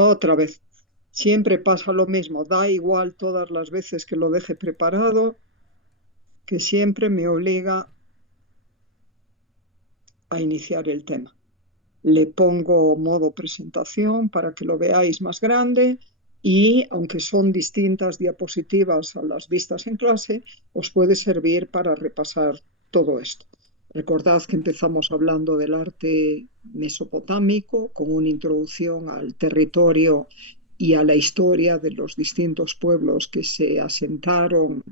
Otra vez. Siempre pasa lo mismo. Da igual todas las veces que lo deje preparado, que siempre me obliga a iniciar el tema. Le pongo modo presentación para que lo veáis más grande y aunque son distintas diapositivas a las vistas en clase, os puede servir para repasar todo esto. Recordad que empezamos hablando del arte mesopotámico con una introducción al territorio y a la historia de los distintos pueblos que se asentaron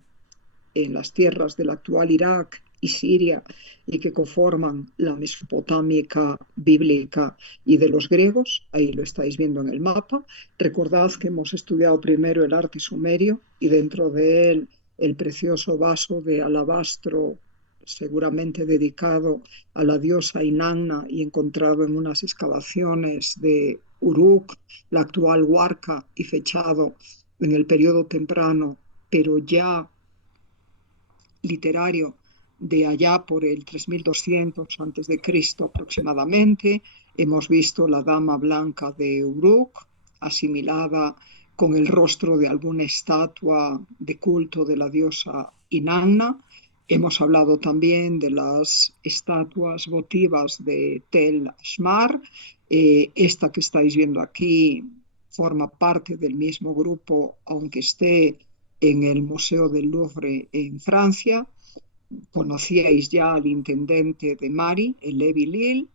en las tierras del actual Irak y Siria y que conforman la Mesopotámica bíblica y de los griegos. Ahí lo estáis viendo en el mapa. Recordad que hemos estudiado primero el arte sumerio y dentro de él el precioso vaso de alabastro seguramente dedicado a la diosa Inanna y encontrado en unas excavaciones de Uruk, la actual Huarca, y fechado en el periodo temprano, pero ya literario de allá por el 3200 antes de Cristo aproximadamente. Hemos visto la Dama Blanca de Uruk, asimilada con el rostro de alguna estatua de culto de la diosa Inanna. Hemos hablado también de las estatuas votivas de Tel Ashmar. Esta que estáis viendo aquí forma parte del mismo grupo, aunque esté en el Museo del Louvre en Francia. Conocíais ya al intendente de Mari, el Levi Lil,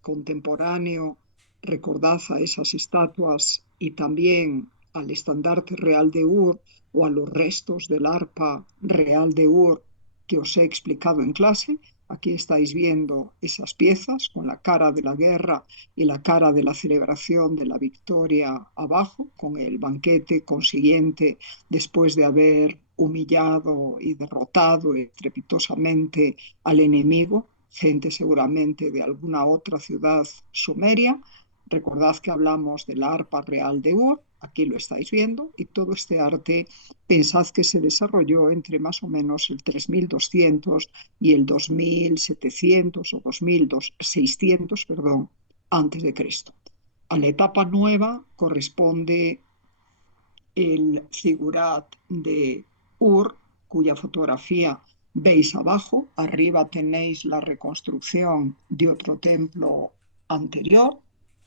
contemporáneo, recordad a esas estatuas y también al estandarte real de Ur o a los restos del arpa real de Ur que os he explicado en clase. Aquí estáis viendo esas piezas con la cara de la guerra y la cara de la celebración de la victoria abajo, con el banquete consiguiente después de haber humillado y derrotado estrepitosamente al enemigo, gente seguramente de alguna otra ciudad sumeria. Recordad que hablamos de la arpa real de Ur, aquí lo estáis viendo, y todo este arte pensad que se desarrolló entre más o menos el 3200 y el 2700 o 2600, perdón, antes de Cristo. A la etapa nueva corresponde el figurat de Ur, cuya fotografía veis abajo. Arriba tenéis la reconstrucción de otro templo anterior,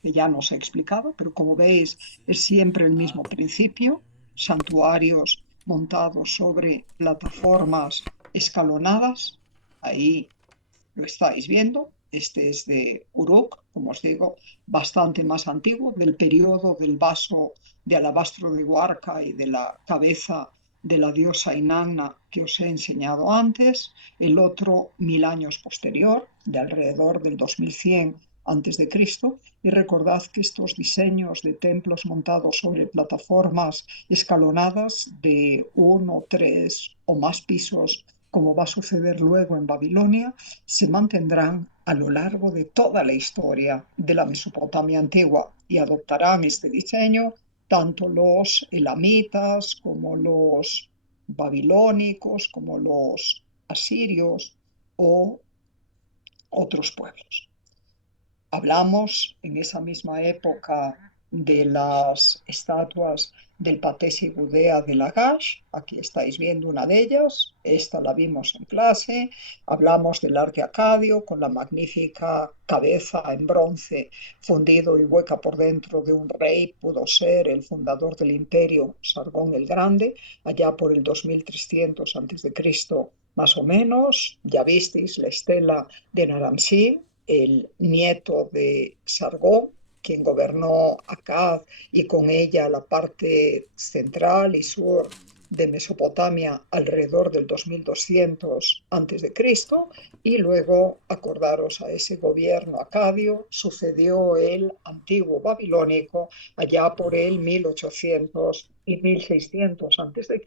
que ya nos he explicado, pero como veis es siempre el mismo principio, santuarios montados sobre plataformas escalonadas. Ahí lo estáis viendo. Este es de Uruk, como os digo, bastante más antiguo, del periodo del vaso de alabastro de Huarca y de la cabeza de la diosa Inanna que os he enseñado antes. El otro 1000 años posterior, de alrededor del 2100 antes de Cristo. Y recordad que estos diseños de templos montados sobre plataformas escalonadas de uno, tres o más pisos, como va a suceder luego en Babilonia, se mantendrán a lo largo de toda la historia de la Mesopotamia antigua y adoptarán este diseño tanto los elamitas como los babilónicos, como los asirios o otros pueblos. Hablamos en esa misma época de las estatuas del Patesi Gudea de Lagash. Aquí estáis viendo una de ellas. Esta la vimos en clase. Hablamos del arte acadio con la magnífica cabeza en bronce fundido y hueca por dentro de un rey. Pudo ser el fundador del imperio, Sargón el Grande, allá por el 2300 a.C. más o menos. Ya visteis la estela de Naram-Sin, el nieto de Sargón, quien gobernó Akkad y con ella la parte central y sur de Mesopotamia alrededor del 2200 a.C. Y luego, acordaros, a ese gobierno acadio sucedió el antiguo babilónico allá por el 1800 y 1600 a.C.,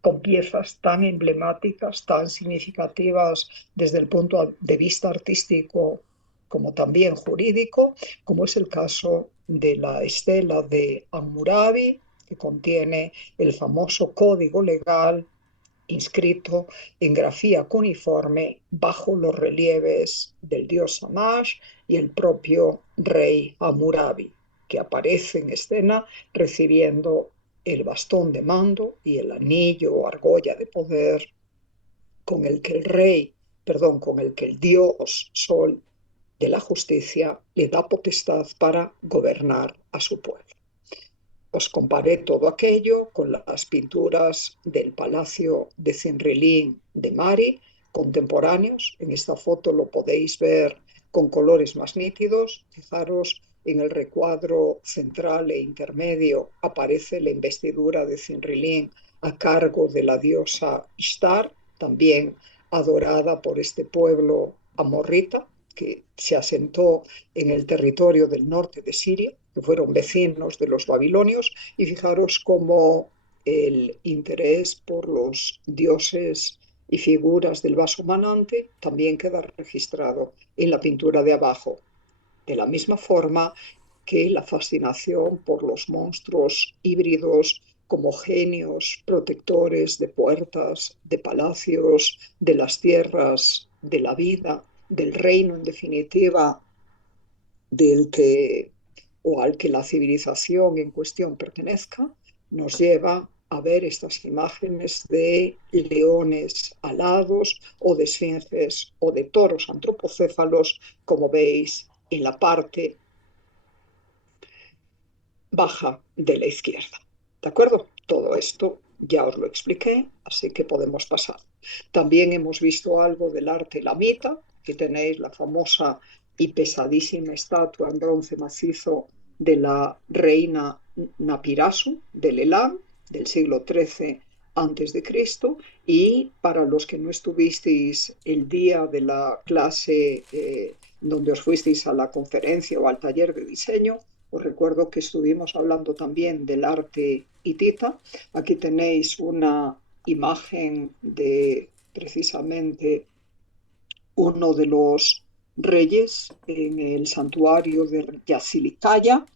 con piezas tan emblemáticas, tan significativas desde el punto de vista artístico como también jurídico, como es el caso de la estela de Hammurabi, que contiene el famoso código legal inscrito en grafía cuneiforme bajo los relieves del dios Shamash y el propio rey Hammurabi. que aparece en escena recibiendo el bastón de mando y el anillo o argolla de poder con el que con el que el dios Sol de la justicia le da potestad para gobernar a su pueblo. Os comparé todo aquello con las pinturas del Palacio de Cinrilín de Mari, contemporáneos. En esta foto lo podéis ver con colores más nítidos. Fijaros, en el recuadro central e intermedio aparece la investidura de Cinrilín a cargo de la diosa Ishtar, también adorada por este pueblo amorrita, que se asentó en el territorio del norte de Siria, que fueron vecinos de los babilonios, y fijaros cómo el interés por los dioses y figuras del vaso manante también queda registrado en la pintura de abajo, de la misma forma que la fascinación por los monstruos híbridos como genios protectores de puertas, de palacios, de las tierras, de la vida, del reino en definitiva, del que o al que la civilización en cuestión pertenezca, nos lleva a ver estas imágenes de leones alados o de esfinges o de toros antropocéfalos, como veis en la parte baja de la izquierda. ¿De acuerdo? Todo esto ya os lo expliqué, así que podemos pasar. También hemos visto algo del arte lamita, que tenéis la famosa y pesadísima estatua en bronce macizo de la reina Napirasu del Elam del siglo XIII antes de Cristo. Y para los que no estuvisteis el día de la clase donde os fuisteis a la conferencia o al taller de diseño, os recuerdo que estuvimos hablando también del arte hitita. Aquí tenéis una imagen de precisamente uno de los reyes en el santuario de Yasilicaya,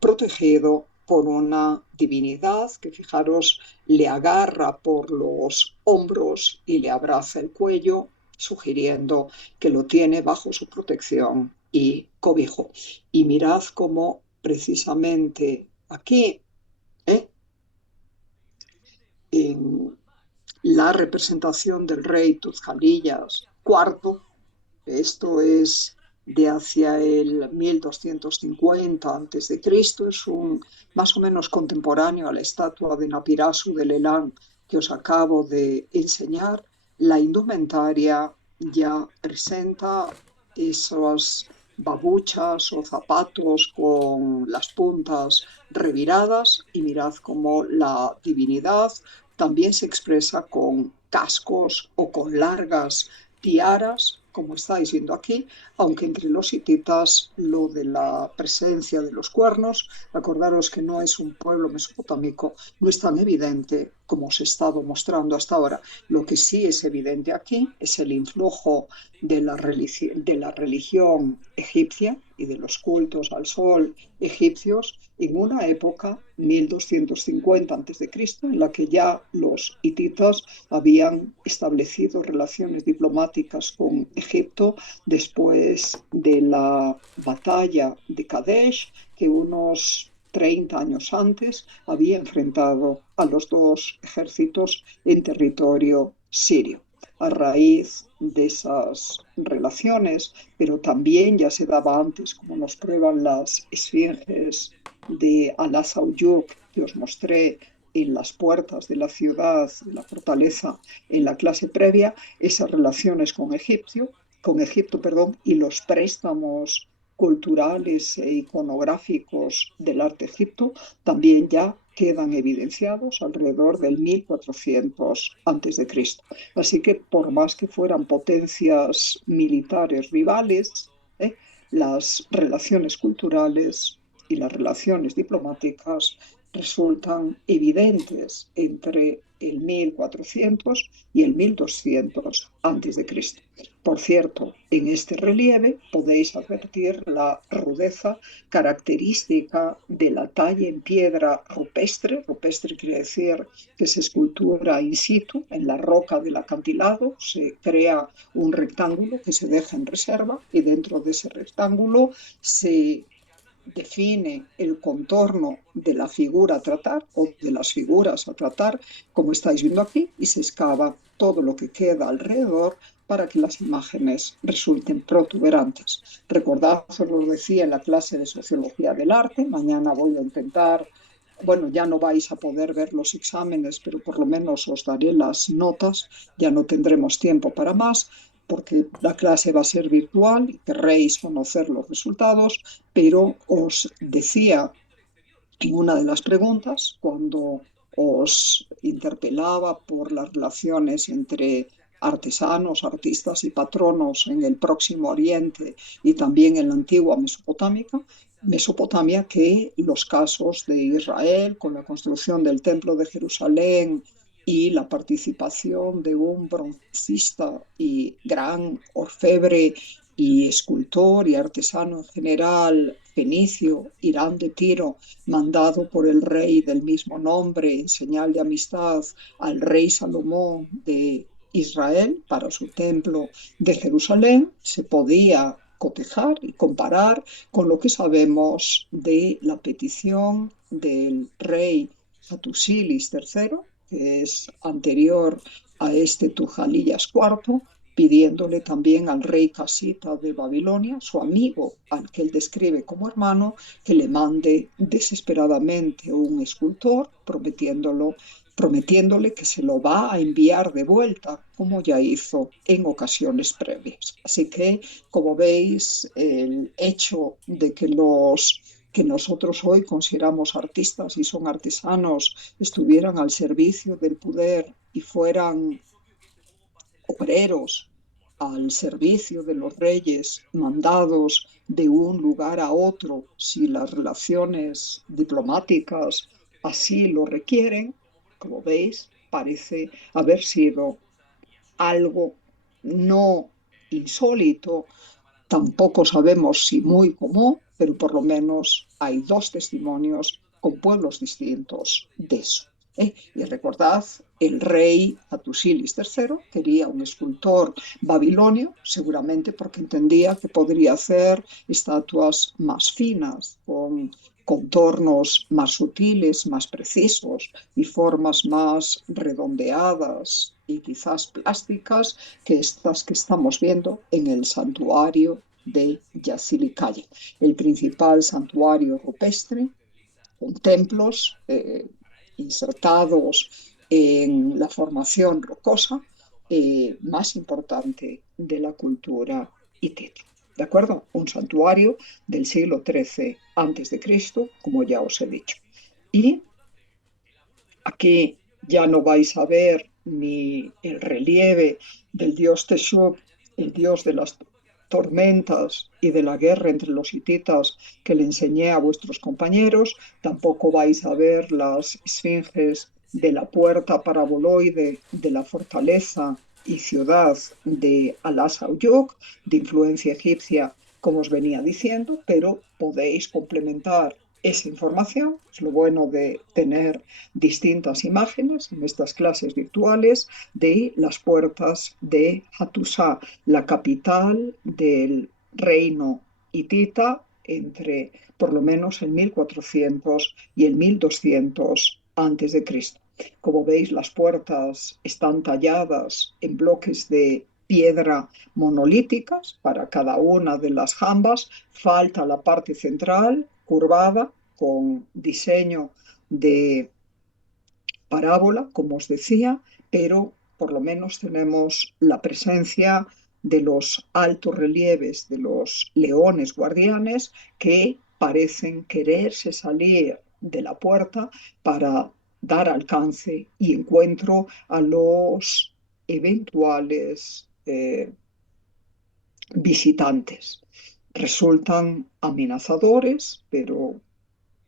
protegido por una divinidad que, fijaros, le agarra por los hombros y le abraza el cuello, sugiriendo que lo tiene bajo su protección y cobijo. Y mirad cómo precisamente aquí, ¿eh? en la representación del rey Tuzjalillas IV, esto es de hacia el 1250 a.C., es más o menos contemporáneo a la estatua de Napirasu del Elam que os acabo de enseñar. La indumentaria ya presenta esas babuchas o zapatos con las puntas reviradas, y mirad cómo la divinidad también se expresa con cascos o con largas tiaras, como estáis viendo aquí, aunque entre los hititas lo de la presencia de los cuernos, acordaros que no es un pueblo mesopotámico, no es tan evidente como os he estado mostrando hasta ahora. Lo que sí es evidente aquí es el influjo de la religión egipcia y de los cultos al sol egipcios en una época, 1250 a.C., en la que ya los hititas habían establecido relaciones diplomáticas con Egipto después de la batalla de Kadesh, que unos 30 años antes había enfrentado a los dos ejércitos en territorio sirio. A raíz de esas relaciones, pero también ya se daba antes, como nos prueban las esfinges de Al-Azawiyuk que os mostré en las puertas de la ciudad, de la fortaleza, en la clase previa, esas relaciones con Egipto, y los préstamos culturales e iconográficos del arte egipto también ya quedan evidenciados alrededor del 1400 a.C. Así que por más que fueran potencias militares rivales, las relaciones culturales y las relaciones diplomáticas resultan evidentes entre el 1400 y el 1200 a.C. Por cierto, en este relieve podéis advertir la rudeza característica de la talla en piedra rupestre. Rupestre quiere decir que se escultura in situ en la roca del acantilado, se crea un rectángulo que se deja en reserva y dentro de ese rectángulo se define el contorno de la figura a tratar o de las figuras a tratar, como estáis viendo aquí, y se excava todo lo que queda alrededor para que las imágenes resulten protuberantes. Recordad, os lo decía en la clase de Sociología del Arte, mañana voy a intentar, bueno, ya no vais a poder ver los exámenes, pero por lo menos os daré las notas, ya no tendremos tiempo para más, porque la clase va a ser virtual y querréis conocer los resultados, pero os decía en una de las preguntas, cuando os interpelaba por las relaciones entre artesanos, artistas y patronos en el Próximo Oriente y también en la antigua Mesopotamia, que los casos de Israel con la construcción del Templo de Jerusalén y la participación de un broncista y gran orfebre y escultor y artesano en general fenicio, Irán de Tiro, mandado por el rey del mismo nombre en señal de amistad al rey Salomón de Israel para su templo de Jerusalén, se podía cotejar y comparar con lo que sabemos de la petición del rey Hattusilis III, que es anterior a este Tujalillas IV, pidiéndole también al rey Casita de Babilonia, su amigo, al que él describe como hermano, que le mande desesperadamente un escultor, prometiéndole que se lo va a enviar de vuelta, como ya hizo en ocasiones previas. Así que, como veis, el hecho de que los que nosotros hoy consideramos artistas y son artesanos estuvieran al servicio del poder y fueran obreros al servicio de los reyes, mandados de un lugar a otro si las relaciones diplomáticas así lo requieren, como veis, parece haber sido algo no insólito, tampoco sabemos si muy común, pero por lo menos hay dos testimonios con pueblos distintos de eso. Y recordad, el rey Hattusilis III quería un escultor babilonio, seguramente porque entendía que podría hacer estatuas más finas, con contornos más sutiles, más precisos y formas más redondeadas y quizás plásticas que estas que estamos viendo en el santuario de Yazilikaya, el principal santuario rupestre con templos insertados en la formación rocosa más importante de la cultura hitita. ¿De acuerdo? Un santuario del siglo XIII antes de Cristo, como ya os he dicho. Y aquí ya no vais a ver ni el relieve del dios Teshub, el dios de las tormentas y de la guerra entre los hititas que le enseñé a vuestros compañeros, tampoco vais a ver las esfinges de la puerta paraboloide de la fortaleza y ciudad de Al-Asayuk, de influencia egipcia, como os venía diciendo, pero podéis complementar esa información. Es lo bueno de tener distintas imágenes en estas clases virtuales de las puertas de Hattusa, la capital del reino hitita entre por lo menos el 1400 y el 1200 antes de Cristo. Como veis, las puertas están talladas en bloques de piedra monolíticas para cada una de las jambas. Falta la parte central curvada con diseño de parábola, como os decía, pero por lo menos tenemos la presencia de los altos relieves de los leones guardianes que parecen quererse salir de la puerta para dar alcance y encuentro a los eventuales visitantes. Resultan amenazadores, pero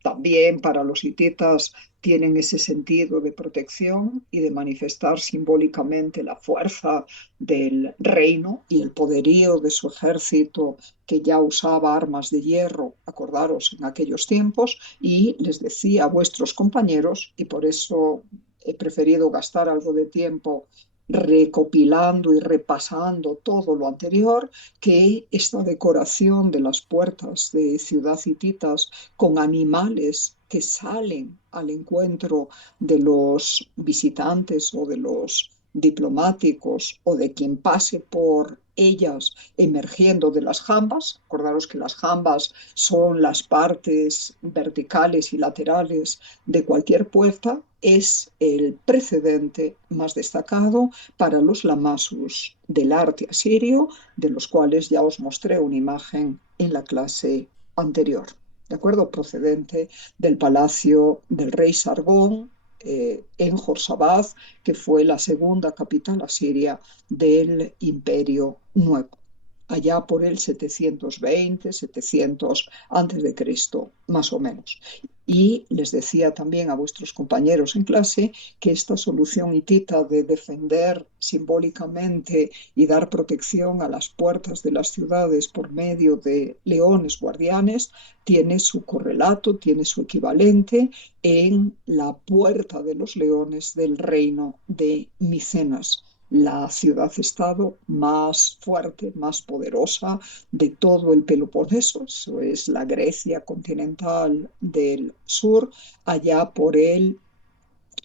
también para los hititas tienen ese sentido de protección y de manifestar simbólicamente la fuerza del reino y el poderío de su ejército que ya usaba armas de hierro, acordaros, en aquellos tiempos, y les decía a vuestros compañeros, y por eso he preferido gastar algo de tiempo recopilando y repasando todo lo anterior, que esta decoración de las puertas de Ciudad Hititas con animales que salen al encuentro de los visitantes o de los diplomáticos o de quien pase por ellas emergiendo de las jambas. Acordaros que las jambas son las partes verticales y laterales de cualquier puerta. Es el precedente más destacado para los lamasus del arte asirio, de los cuales ya os mostré una imagen en la clase anterior. ¿De acuerdo? Procedente del palacio del rey Sargón en Jorsabad, que fue la segunda capital asiria del Imperio Nuevo, allá por el 720, 700 antes de Cristo, más o menos. Y les decía también a vuestros compañeros en clase que esta solución hitita de defender simbólicamente y dar protección a las puertas de las ciudades por medio de leones guardianes tiene su correlato, tiene su equivalente en la Puerta de los Leones del reino de Micenas, la ciudad-estado más fuerte, más poderosa de todo el Peloponeso. Eso es la Grecia continental del sur, allá por el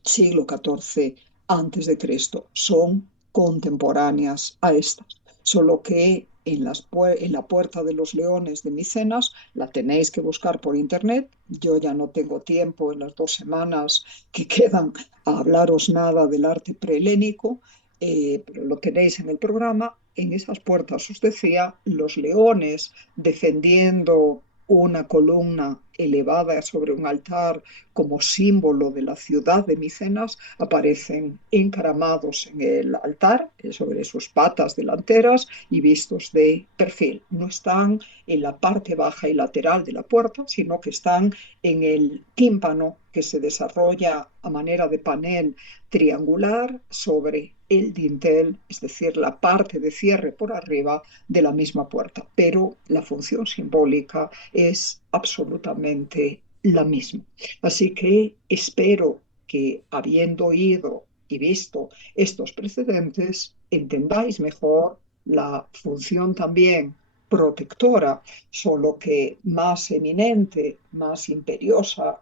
siglo XIV antes de Cristo. Son contemporáneas a estas, solo que en la Puerta de los Leones de Micenas la tenéis que buscar por internet. Yo ya no tengo tiempo en las 2 semanas que quedan a hablaros nada del arte prehelénico, pero lo tenéis en el programa. En esas puertas, os decía, los leones defendiendo una columna elevada sobre un altar como símbolo de la ciudad de Micenas, aparecen encaramados en el altar, sobre sus patas delanteras y vistos de perfil. No están en la parte baja y lateral de la puerta, sino que están en el tímpano que se desarrolla a manera de panel triangular sobre el dintel, es decir, la parte de cierre por arriba de la misma puerta. Pero la función simbólica es absolutamente la misma. Así que espero que, habiendo oído y visto estos precedentes, entendáis mejor la función también protectora, solo que más eminente, más imperiosa,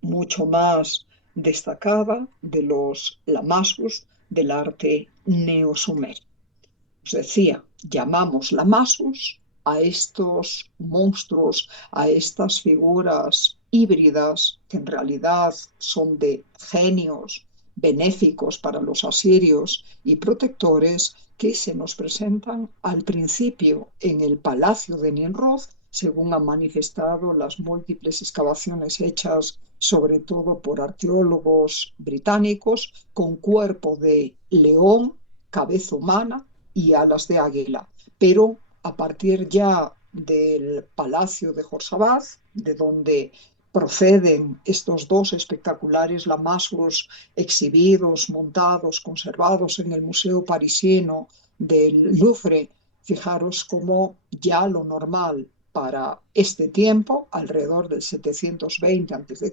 mucho más destacada de los lamasus del arte neosumerio. Os decía, llamamos lamasus a estos monstruos, a estas figuras híbridas que en realidad son de genios benéficos para los asirios y protectores, que se nos presentan al principio en el palacio de Nimrod, según han manifestado las múltiples excavaciones hechas sobre todo por arqueólogos británicos, con cuerpo de león, cabeza humana y alas de águila. Pero a partir ya del Palacio de Jorsabad, de donde proceden estos dos espectaculares lamasos exhibidos, montados, conservados en el Museo Parisino del Louvre, fijaros cómo ya lo normal para este tiempo, alrededor del 720 a.C.,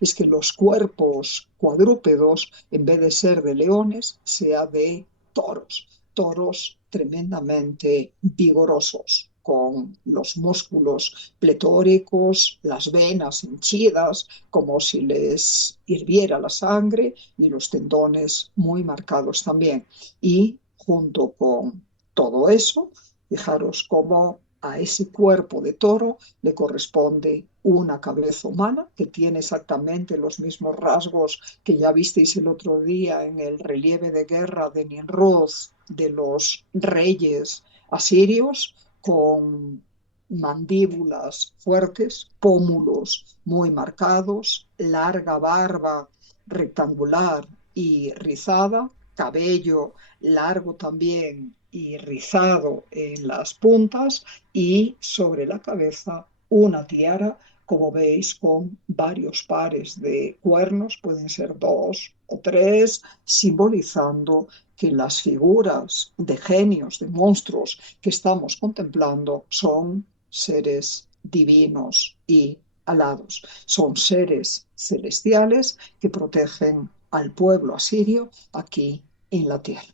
es que los cuerpos cuadrúpedos, en vez de ser de leones, sea de toros, toros tremendamente vigorosos, con los músculos pletóricos, las venas henchidas, como si les hirviera la sangre, y los tendones muy marcados también. Y junto con todo eso, fijaros cómo a ese cuerpo de toro le corresponde una cabeza humana que tiene exactamente los mismos rasgos que ya visteis el otro día en el relieve de guerra de Nimrod de los reyes asirios, con mandíbulas fuertes, pómulos muy marcados, larga barba rectangular y rizada, cabello largo también y rizado en las puntas, y sobre la cabeza una tiara, como veis, con varios pares de cuernos, pueden ser 2 o 3, simbolizando que las figuras de genios, de monstruos que estamos contemplando son seres divinos y alados. Son seres celestiales que protegen al pueblo asirio aquí en la tierra.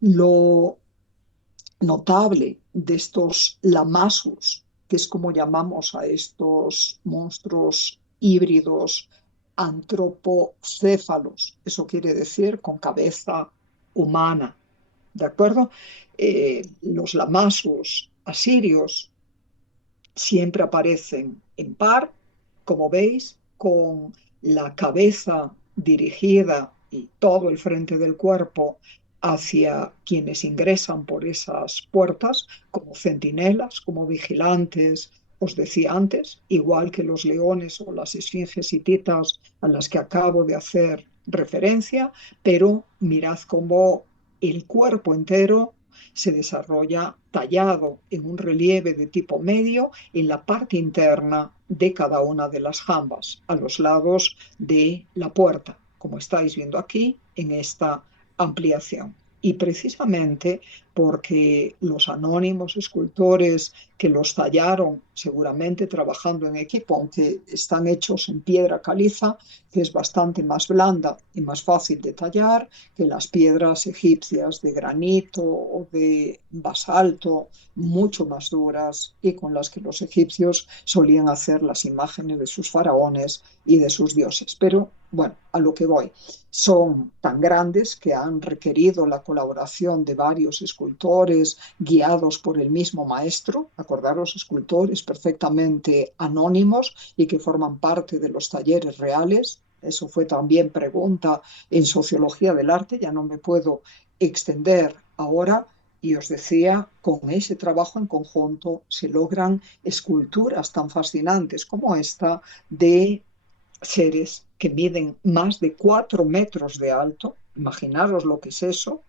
Lo notable de estos lamasus, que es como llamamos a estos monstruos híbridos antropocéfalos, eso quiere decir con cabeza humana, ¿de acuerdo? Los lamasus asirios siempre aparecen en par, como veis, con la cabeza dirigida y todo el frente del cuerpo hacia quienes ingresan por esas puertas, como centinelas, como vigilantes, os decía antes, igual que los leones o las esfinges hititas a las que acabo de hacer referencia, pero mirad cómo el cuerpo entero se desarrolla tallado en un relieve de tipo medio en la parte interna de cada una de las jambas, a los lados de la puerta, como estáis viendo aquí en esta ampliación. Y precisamente porque los anónimos escultores que los tallaron, seguramente trabajando en equipo, aunque están hechos en piedra caliza, que es bastante más blanda y más fácil de tallar que las piedras egipcias de granito o de basalto, mucho más duras y con las que los egipcios solían hacer las imágenes de sus faraones y de sus dioses. Pero bueno, a lo que voy, son tan grandes que han requerido la colaboración de varios escultores guiados por el mismo maestro, acordaros, escultores perfectamente anónimos y que forman parte de los talleres reales. Eso fue también pregunta en sociología del arte, ya no me puedo extender ahora, y os decía, con ese trabajo en conjunto se logran esculturas tan fascinantes como esta de seres que miden más de 4 metros de alto. Imaginaros lo que es eso,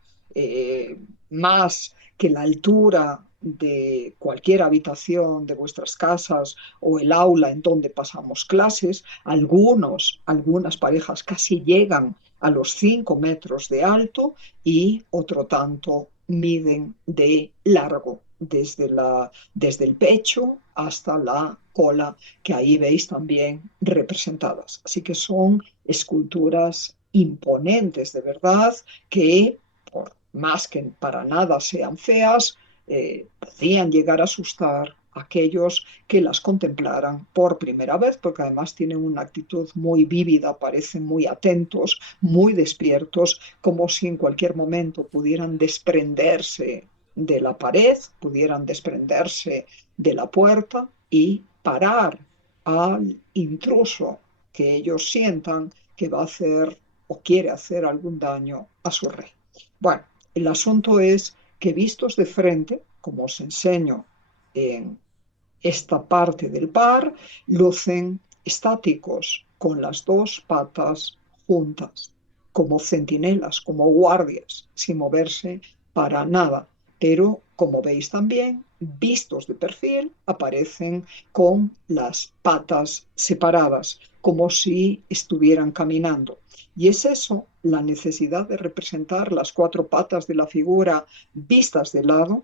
más que la altura de cualquier habitación de vuestras casas o el aula en donde pasamos clases. Algunas parejas casi llegan a los 5 metros de alto y otro tanto miden de largo, desde el pecho hasta la cola, que ahí veis también representadas. Así que son esculturas imponentes de verdad que, por más que para nada sean feas, podían llegar a asustar a aquellos que las contemplaran por primera vez, porque además tienen una actitud muy vívida, parecen muy atentos, muy despiertos, como si en cualquier momento pudieran desprenderse de la pared, pudieran desprenderse de la puerta y parar al intruso que ellos sientan que va a hacer o quiere hacer algún daño a su rey. Bueno, el asunto es que vistos de frente, como os enseño en esta parte del par, lucen estáticos con las dos patas juntas, como centinelas, como guardias, sin moverse para nada. Pero, como veis también, vistos de perfil, aparecen con las patas separadas, como si estuvieran caminando. Y es eso, la necesidad de representar las cuatro patas de la figura vistas de lado,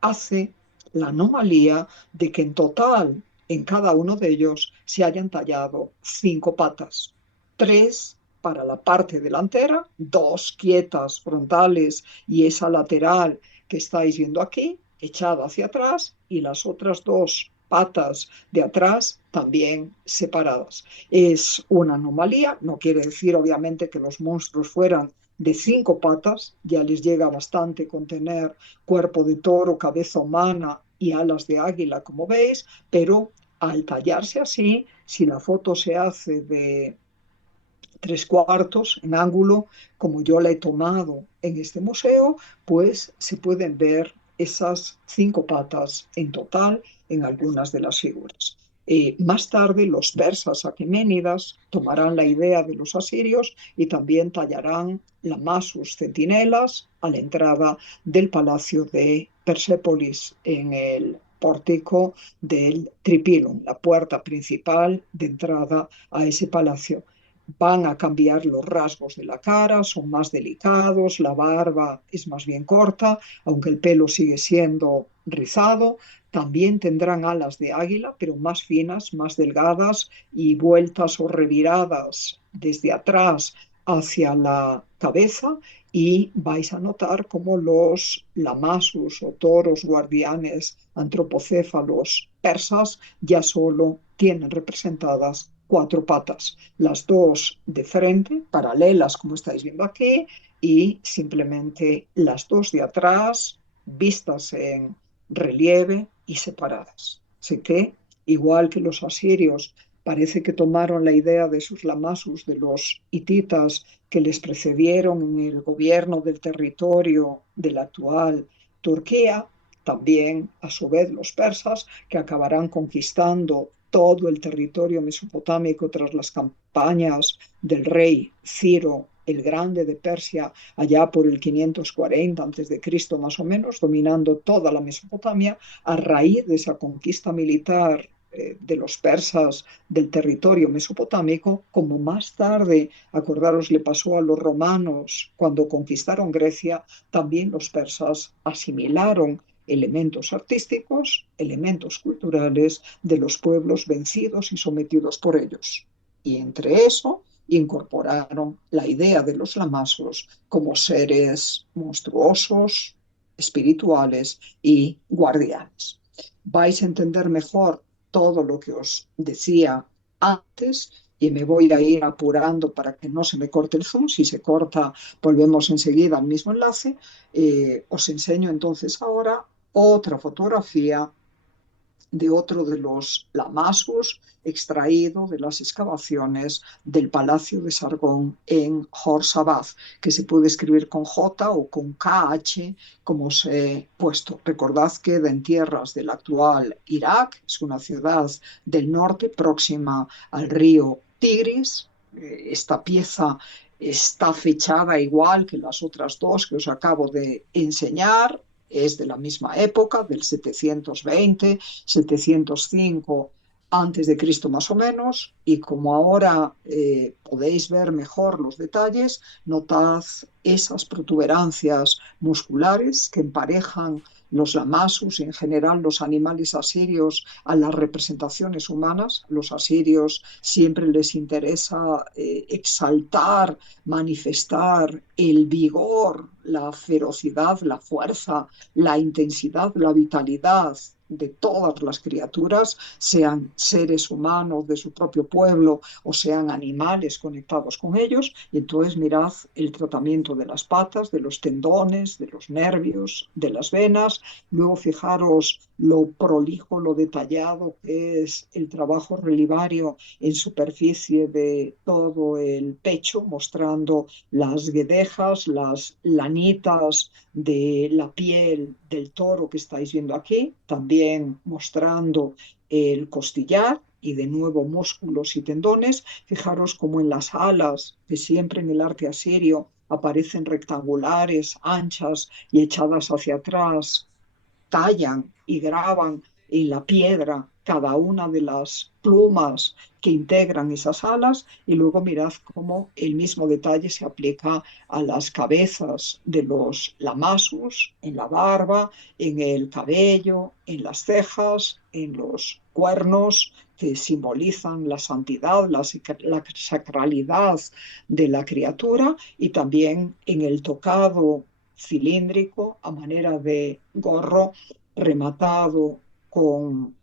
hace la anomalía de que en total en cada uno de ellos se hayan tallado 5 patas, 3 para la parte delantera, 2 quietas frontales y esa lateral que estáis viendo aquí, echada hacia atrás, y las otras 2 patas de atrás también separadas. Es una anomalía, no quiere decir obviamente que los monstruos fueran de 5 patas, ya les llega bastante con tener cuerpo de toro, cabeza humana y alas de águila, como veis, pero al tallarse así, si la foto se hace de 3/4 en ángulo, como yo la he tomado en este museo, pues se pueden ver esas 5 patas en total en algunas de las figuras. Más tarde los persas aqueménidas tomarán la idea de los asirios y también tallarán lamasus centinelas a la entrada del palacio de Persépolis en el pórtico del Tripilum, la puerta principal de entrada a ese palacio. Van a cambiar los rasgos de la cara, son más delicados, la barba es más bien corta, aunque el pelo sigue siendo rizado. También tendrán alas de águila, pero más finas, más delgadas y vueltas o reviradas desde atrás hacia la cabeza y vais a notar cómo los lamasus o toros guardianes antropocéfalos persas ya solo tienen representadas cuatro patas, las dos de frente, paralelas como estáis viendo aquí, y simplemente las dos de atrás, vistas en relieve y separadas. Así que, igual que los asirios, parece que tomaron la idea de sus lamasus de los hititas que les precedieron en el gobierno del territorio de la actual Turquía, también a su vez los persas, que acabarán conquistando todo el territorio mesopotámico tras las campañas del rey Ciro el Grande de Persia, allá por el 540 a.C. más o menos, dominando toda la Mesopotamia, a raíz de esa conquista militar de los persas del territorio mesopotámico, como más tarde, acordaros, le pasó a los romanos cuando conquistaron Grecia, también los persas asimilaron elementos artísticos, elementos culturales de los pueblos vencidos y sometidos por ellos. Y entre eso incorporaron la idea de los lamasos como seres monstruosos, espirituales y guardianes. Vais a entender mejor todo lo que os decía antes y me voy a ir apurando para que no se me corte el zoom. Si se corta, volvemos enseguida al mismo enlace. Os enseño entonces ahora otra fotografía de otro de los lamasus extraído de las excavaciones del Palacio de Sargón en Jorsabad, que se puede escribir con J o con KH, como os he puesto. Recordad que en tierras del actual Irak, es una ciudad del norte próxima al río Tigris. Esta pieza está fechada igual que las otras dos que os acabo de enseñar, es de la misma época, del 720, 705 antes de Cristo más o menos, y como ahora podéis ver mejor los detalles, notad esas protuberancias musculares que emparejan los lamasus y en general los animales asirios a las representaciones humanas. Los asirios siempre les interesa exaltar, manifestar el vigor, la ferocidad, la fuerza, la intensidad, la vitalidad de todas las criaturas, sean seres humanos de su propio pueblo o sean animales conectados con ellos. Y entonces mirad el tratamiento de las patas, de los tendones, de los nervios, de las venas. Luego fijaros lo prolijo, lo detallado que es el trabajo relivario en superficie de todo el pecho, mostrando las guedejas, las lanitas de la piel del toro que estáis viendo aquí, también mostrando el costillar y de nuevo músculos y tendones. Fijaros como en las alas, que siempre en el arte asirio aparecen rectangulares, anchas y echadas hacia atrás, tallan y graban en la piedra cada una de las plumas que integran esas alas y luego mirad cómo el mismo detalle se aplica a las cabezas de los lamasus, en la barba, en el cabello, en las cejas, en los cuernos que simbolizan la santidad, la sacralidad de la criatura y también en el tocado cilíndrico a manera de gorro rematado con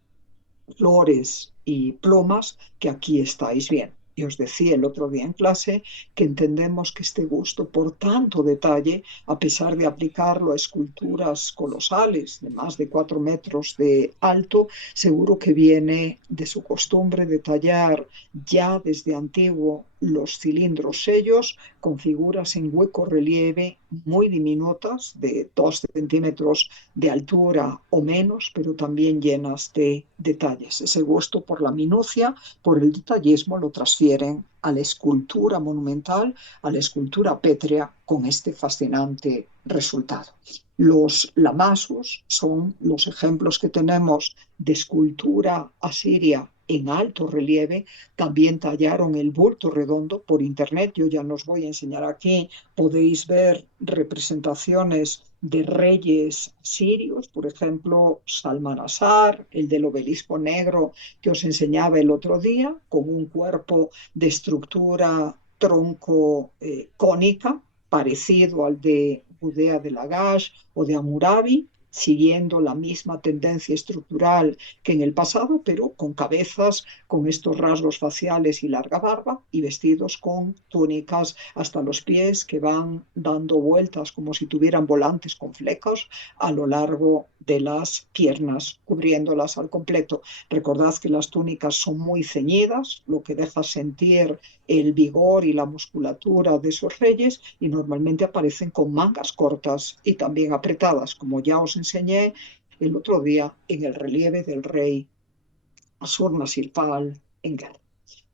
flores y plumas que aquí estáis bien. Y os decía el otro día en clase que entendemos que este gusto por tanto detalle, a pesar de aplicarlo a esculturas colosales de más de 4 metros de alto, seguro que viene de su costumbre de tallar ya desde antiguo los cilindros sellos con figuras en hueco relieve muy diminutas, de 2 centímetros de altura o menos, pero también llenas de detalles. Ese gusto por la minucia, por el detallismo, lo transfieren a la escultura monumental, a la escultura pétrea, con este fascinante resultado. Los lamasus son los ejemplos que tenemos de escultura asiria en alto relieve. También tallaron el bulto redondo por internet. Yo ya no os voy a enseñar aquí. Podéis ver representaciones de reyes sirios, por ejemplo, Salmanasar, el del obelisco negro que os enseñaba el otro día, con un cuerpo de estructura tronco cónica, parecido al de Gudea de Lagash o de Hammurabi, siguiendo la misma tendencia estructural que en el pasado, pero con cabezas, con estos rasgos faciales y larga barba, y vestidos con túnicas hasta los pies que van dando vueltas como si tuvieran volantes con flecos a lo largo de las piernas, cubriéndolas al completo. Recordad que las túnicas son muy ceñidas, lo que deja sentir el vigor y la musculatura de esos reyes, y normalmente aparecen con mangas cortas y también apretadas, como ya os enseñé el otro día en el relieve del rey Assur-Nasirpal en Gala.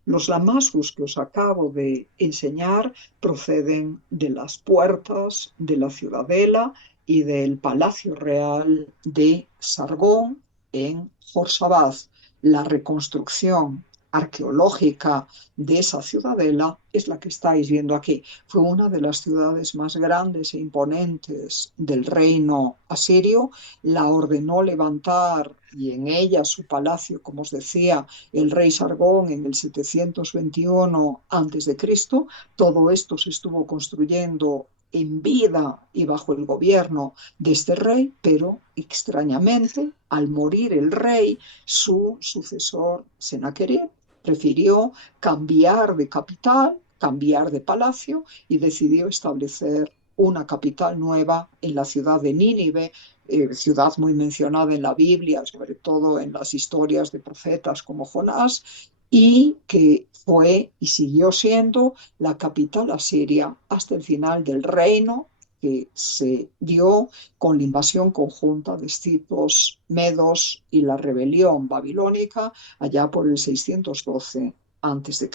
Los lamasus que os acabo de enseñar proceden de las puertas de la ciudadela y del Palacio Real de Sargón en Jorsabad. La reconstrucción arqueológica de esa ciudadela es la que estáis viendo aquí. Fue una de las ciudades más grandes e imponentes del reino asirio. La ordenó levantar y en ella su palacio, como os decía, el rey Sargón en el 721 a.C. Todo esto se estuvo construyendo en vida y bajo el gobierno de este rey, pero extrañamente, al morir el rey, su sucesor Sennacherib prefirió cambiar de capital, cambiar de palacio y decidió establecer una capital nueva en la ciudad de Nínive, ciudad muy mencionada en la Biblia, sobre todo en las historias de profetas como Jonás, y que fue y siguió siendo la capital asiria hasta el final del reino que se dio con la invasión conjunta de escitos medos y la rebelión babilónica allá por el 612 a.C.,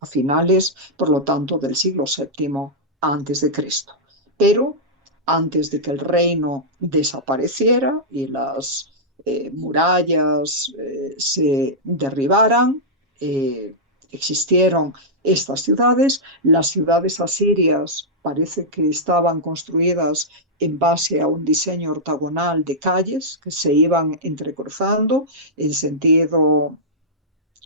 a finales, por lo tanto, del siglo VII a.C. Pero antes de que el reino desapareciera y las murallas se derribaran, eh, existieron estas ciudades. Las ciudades asirias parece que estaban construidas en base a un diseño ortogonal de calles que se iban entrecruzando en sentido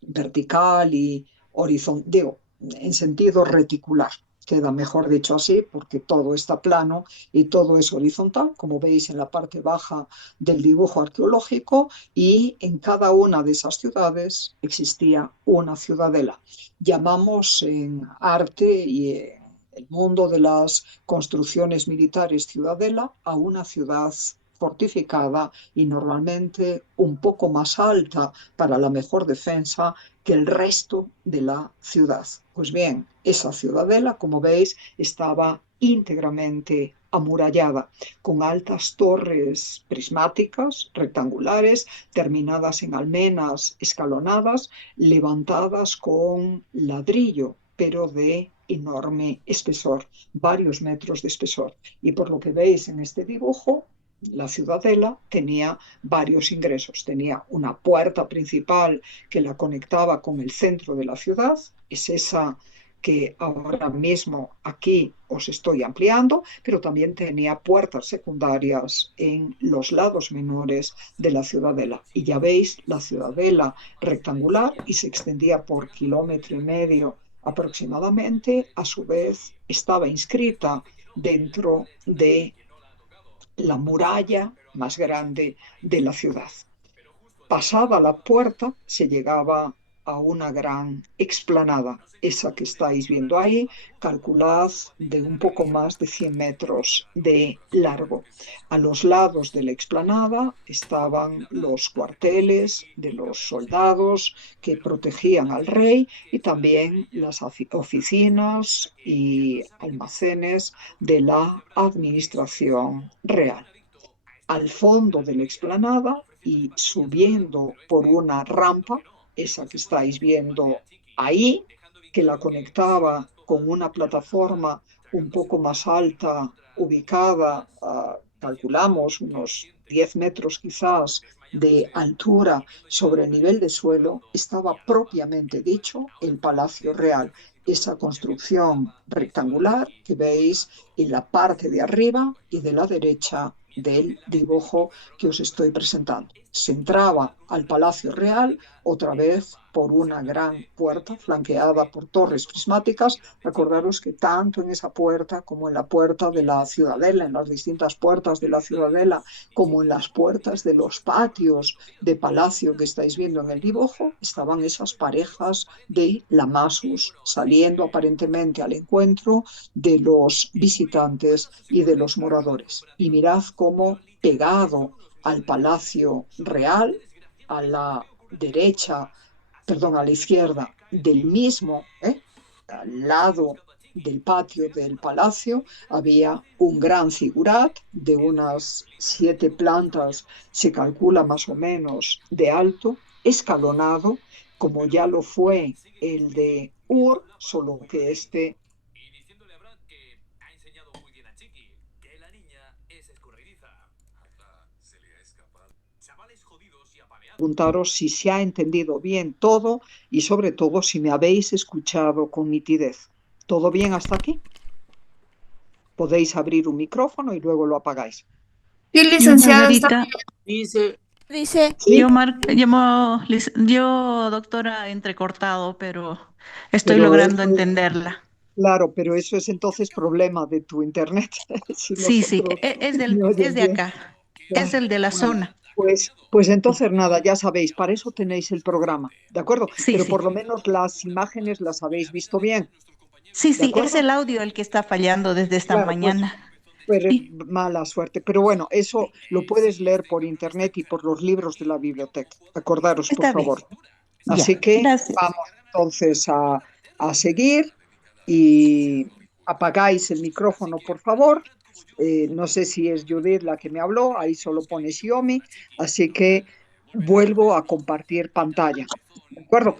vertical y horizontal, digo, en sentido reticular. Queda mejor dicho así porque todo está plano y todo es horizontal, como veis en la parte baja del dibujo arqueológico, y en cada una de esas ciudades existía una ciudadela. Llamamos en arte y en el mundo de las construcciones militares ciudadela a una ciudad fortificada y normalmente un poco más alta para la mejor defensa que el resto de la ciudad. Pues bien, esa ciudadela, como veis, estaba íntegramente amurallada, con altas torres prismáticas, rectangulares, terminadas en almenas escalonadas, levantadas con ladrillo, pero de enorme espesor, varios metros de espesor. Y por lo que veis en este dibujo, la ciudadela tenía varios ingresos. Tenía una puerta principal que la conectaba con el centro de la ciudad, es esa que ahora mismo aquí os estoy ampliando, pero también tenía puertas secundarias en los lados menores de la ciudadela. Y ya veis la ciudadela rectangular y se extendía por 1,5 km aproximadamente. A su vez estaba inscrita dentro de la muralla más grande de la ciudad. Pasada la puerta se llegaba a una gran explanada, esa que estáis viendo ahí, calculad de un poco más de 100 metros de largo. A los lados de la explanada estaban los cuarteles de los soldados que protegían al rey y también las oficinas y almacenes de la administración real. Al fondo de la explanada y subiendo por una rampa, esa que estáis viendo ahí, que la conectaba con una plataforma un poco más alta, ubicada, calculamos, unos 10 metros quizás de altura sobre el nivel de suelo, estaba propiamente dicho el Palacio Real, esa construcción rectangular que veis en la parte de arriba y de la derecha del dibujo que os estoy presentando. se entraba al Palacio Real otra vez por una gran puerta flanqueada por torres prismáticas. Recordaros que tanto en esa puerta como en la puerta de la ciudadela, en las distintas puertas de la ciudadela, como en las puertas de los patios de palacio que estáis viendo en el dibujo, estaban esas parejas de lamasus saliendo aparentemente al encuentro de los visitantes y de los moradores. Y mirad cómo pegado al Palacio Real, a la derecha, perdón, a la izquierda del mismo, al lado del patio del palacio, había un gran figurat de unas 7 plantas, se calcula más o menos de alto, escalonado, como ya lo fue el de Ur, solo que este preguntaros si se ha entendido bien todo y sobre todo si me habéis escuchado con nitidez. ¿Todo bien hasta aquí? Podéis abrir un micrófono y luego lo apagáis. Sí, Yo, licenciada, está Margarita, Dice, dice. yo, Sí, yo, doctora, entrecortado, pero estoy pero logrando eso es, entenderla. claro, pero eso es entonces problema de tu internet, si Sí, los sí, otros me es oyen de bien. acá, es Claro. el de la Bueno, zona. pues entonces nada, ya sabéis, para eso tenéis el programa, ¿de acuerdo? Sí, Pero sí, por lo menos las imágenes las habéis visto bien, sí, ¿de sí, es acuerdo? el audio el que está fallando desde esta Claro, mañana. pues Sí, mala suerte. Pero bueno, eso lo puedes leer por internet y por los libros de la biblioteca. Acordaros, por está bien, favor. ya, Así que gracias. vamos entonces a seguir y apagáis el micrófono, por favor. No sé si es Judith la que me habló, ahí solo pone Xiaomi, así que vuelvo a compartir pantalla. ¿De acuerdo?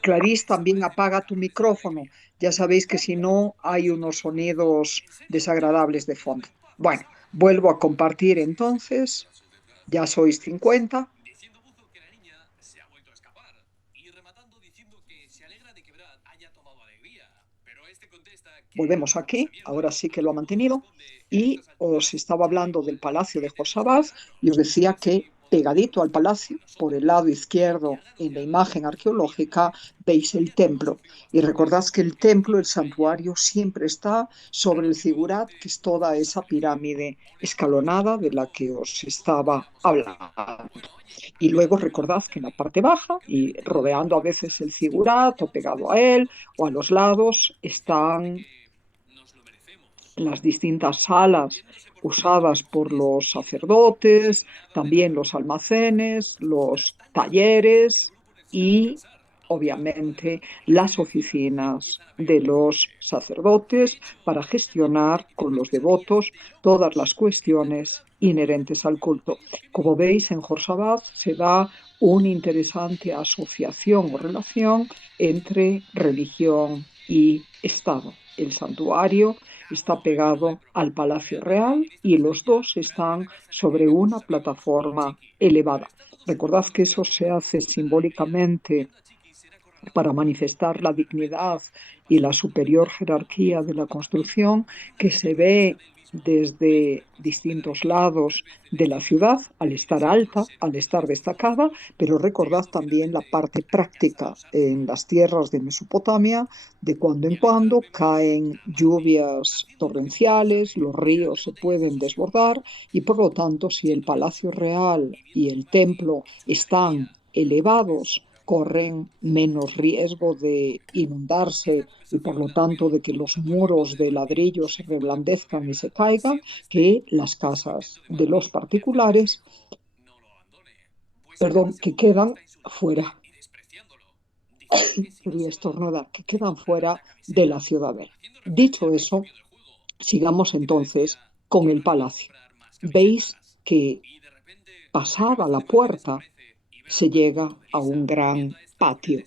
Clarice, también apaga tu micrófono. Ya sabéis que si no hay unos sonidos desagradables de fondo. Bueno, vuelvo a compartir entonces. Ya sois 50. Volvemos aquí, ahora sí que lo ha mantenido, y os estaba hablando del Palacio de Josabaz y os decía que pegadito al palacio, por el lado izquierdo en la imagen arqueológica, veis el templo. Y recordad que el templo, el santuario, siempre está sobre el zigurat, que es toda esa pirámide escalonada de la que os estaba hablando. Y luego recordad que en la parte baja y rodeando a veces el figurat o pegado a él o a los lados están las distintas salas usadas por los sacerdotes, también los almacenes, los talleres y obviamente las oficinas de los sacerdotes para gestionar con los devotos todas las cuestiones inherentes al culto. Como veis, en Jorsabad se da una interesante asociación o relación entre religión y Estado. El santuario está pegado al Palacio Real y los dos están sobre una plataforma elevada. Recordad que eso se hace simbólicamente para manifestar la dignidad y la superior jerarquía de la construcción que se ve desde distintos lados de la ciudad, al estar alta, al estar destacada, pero recordad también la parte práctica en las tierras de Mesopotamia, de cuando en cuando caen lluvias torrenciales, los ríos se pueden desbordar y por lo tanto si el Palacio Real y el templo están elevados, corren menos riesgo de inundarse y por lo tanto de que los muros de ladrillo se reblandezcan y se caigan, que las casas de los particulares, perdón, que quedan fuera, quería estornudar, que quedan fuera de la ciudadela. Dicho eso, sigamos entonces con el palacio. Veis que pasada la puerta se llega a un gran patio.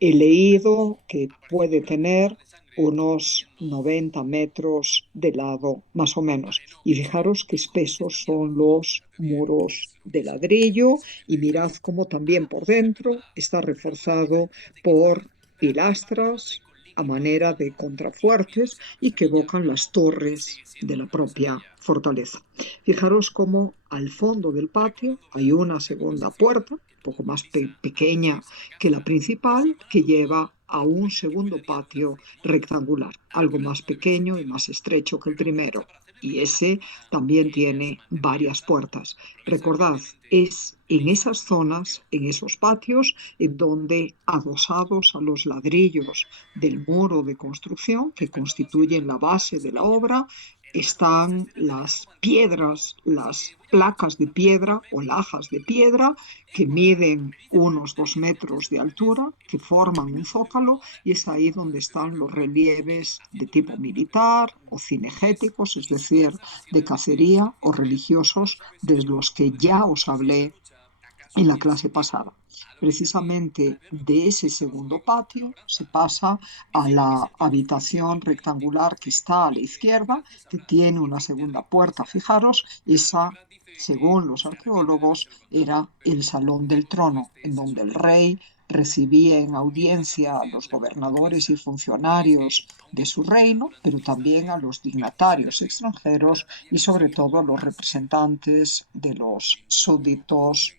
He leído que puede tener unos 90 metros de lado, más o menos. Y fijaros qué espesos son los muros de ladrillo y mirad cómo también por dentro está reforzado por pilastras a manera de contrafuertes y que evocan las torres de la propia fortaleza. Fijaros cómo al fondo del patio hay una segunda puerta, un poco más pequeña que la principal, que lleva a un segundo patio rectangular, algo más pequeño y más estrecho que el primero. Y ese también tiene varias puertas. Recordad, es en esas zonas, en esos patios, en donde, adosados a los ladrillos del muro de construcción que constituyen la base de la obra, están las piedras, las placas de piedra o lajas de piedra que miden unos 2 metros de altura, que forman un zócalo, y es ahí donde están los relieves de tipo militar o cinegéticos, es decir, de cacería, o religiosos, de los que ya os hablé en la clase pasada. Precisamente de ese segundo patio se pasa a la habitación rectangular que está a la izquierda, que tiene una segunda puerta. Fijaros, esa, según los arqueólogos, era el salón del trono, en donde el rey recibía en audiencia a los gobernadores y funcionarios de su reino, pero también a los dignatarios extranjeros y sobre todo a los representantes de los súbditos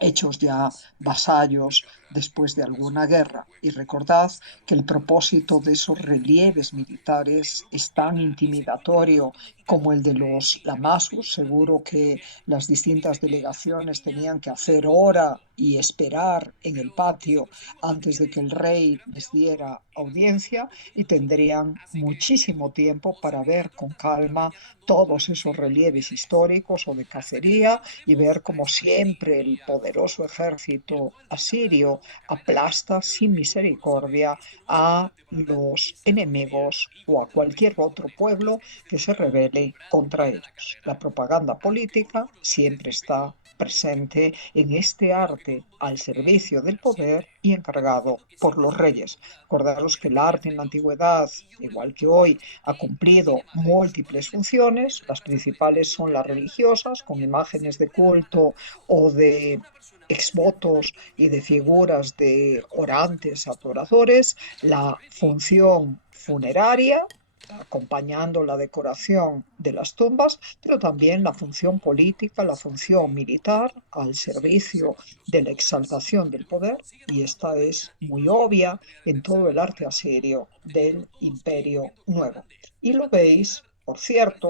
hechos ya vasallos después de alguna guerra. Y recordad que el propósito de esos relieves militares es tan intimidatorio como el de los lamasus. Seguro que las distintas delegaciones tenían que hacer hora y esperar en el patio antes de que el rey les diera audiencia, y tendrían muchísimo tiempo para ver con calma todos esos relieves históricos o de cacería, y ver como siempre el poderoso ejército asirio aplasta sin misericordia a los enemigos o a cualquier otro pueblo que se rebele contra ellos. La propaganda política siempre está presente en este arte al servicio del poder y encargado por los reyes. Acordaros que el arte en la antigüedad, igual que hoy, ha cumplido múltiples funciones. Las principales son las religiosas, con imágenes de culto o de exvotos y de figuras de orantes, adoradores; la función funeraria, acompañando la decoración de las tumbas, pero también la función política, la función militar, al servicio de la exaltación del poder, y esta es muy obvia en todo el arte asirio del Imperio Nuevo. Y lo veis, por cierto,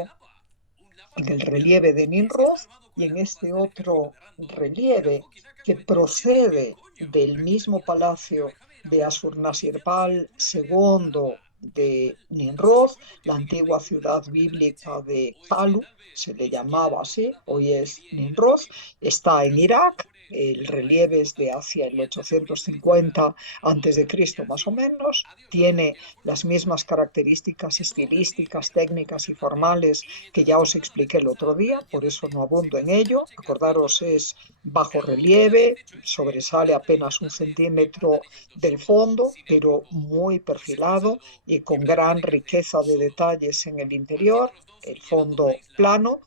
en el relieve de Nimrod y en este otro relieve que procede del mismo palacio de Asurnassirpal II de Nimrod, la antigua ciudad bíblica de Calu, se le llamaba así, hoy es Nimrod, está en Irak. El relieve es de hacia el 850 a.C. más o menos, tiene las mismas características estilísticas, técnicas y formales que ya os expliqué el otro día, por eso no abundo en ello. Acordaros, es bajo relieve, sobresale apenas 1 centímetro del fondo, pero muy perfilado y con gran riqueza de detalles en el interior. El fondo plano,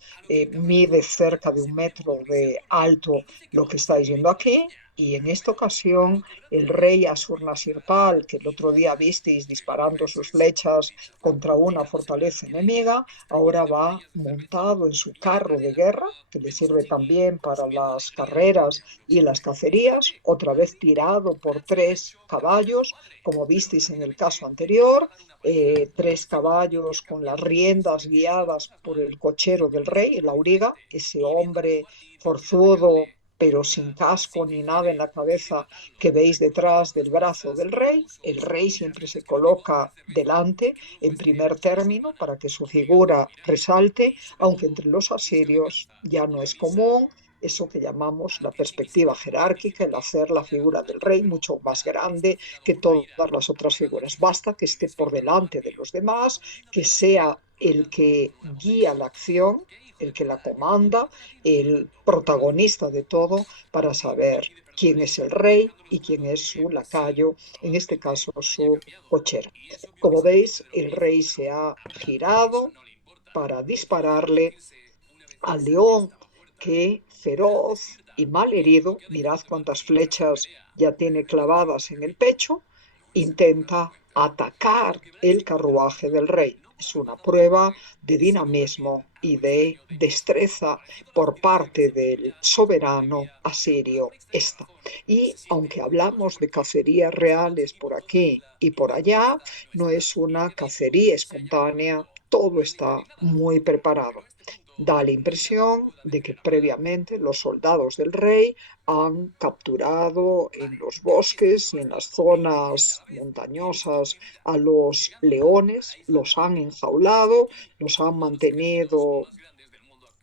mide cerca de 1 metro de alto lo que estáis viendo aquí. Y en esta ocasión el rey Asurnassirpal, que el otro día visteis disparando sus flechas contra una fortaleza enemiga, ahora va montado en su carro de guerra, que le sirve también para las carreras y las cacerías, otra vez tirado por 3 caballos, como visteis en el caso anterior, 3 caballos con las riendas guiadas por el cochero del rey, el auriga, ese hombre forzudo pero sin casco ni nada en la cabeza que veis detrás del brazo del rey. El rey siempre se coloca delante, en primer término, para que su figura resalte, aunque entre los asirios ya no es común eso que llamamos la perspectiva jerárquica, el hacer la figura del rey mucho más grande que todas las otras figuras. Basta que esté por delante de los demás, que sea el que guía la acción, el que la comanda, el protagonista de todo, para saber quién es el rey y quién es su lacayo, en este caso su cochero. Como veis, el rey se ha girado para dispararle al león, que, feroz y mal herido, mirad cuántas flechas ya tiene clavadas en el pecho, intenta atacar el carruaje del rey. Es una prueba de dinamismo y de destreza por parte del soberano asirio esta. Y aunque hablamos de cacerías reales por aquí y por allá, no es una cacería espontánea, todo está muy preparado. Da la impresión de que previamente los soldados del rey han capturado en los bosques y en las zonas montañosas a los leones, los han enjaulado, los han mantenido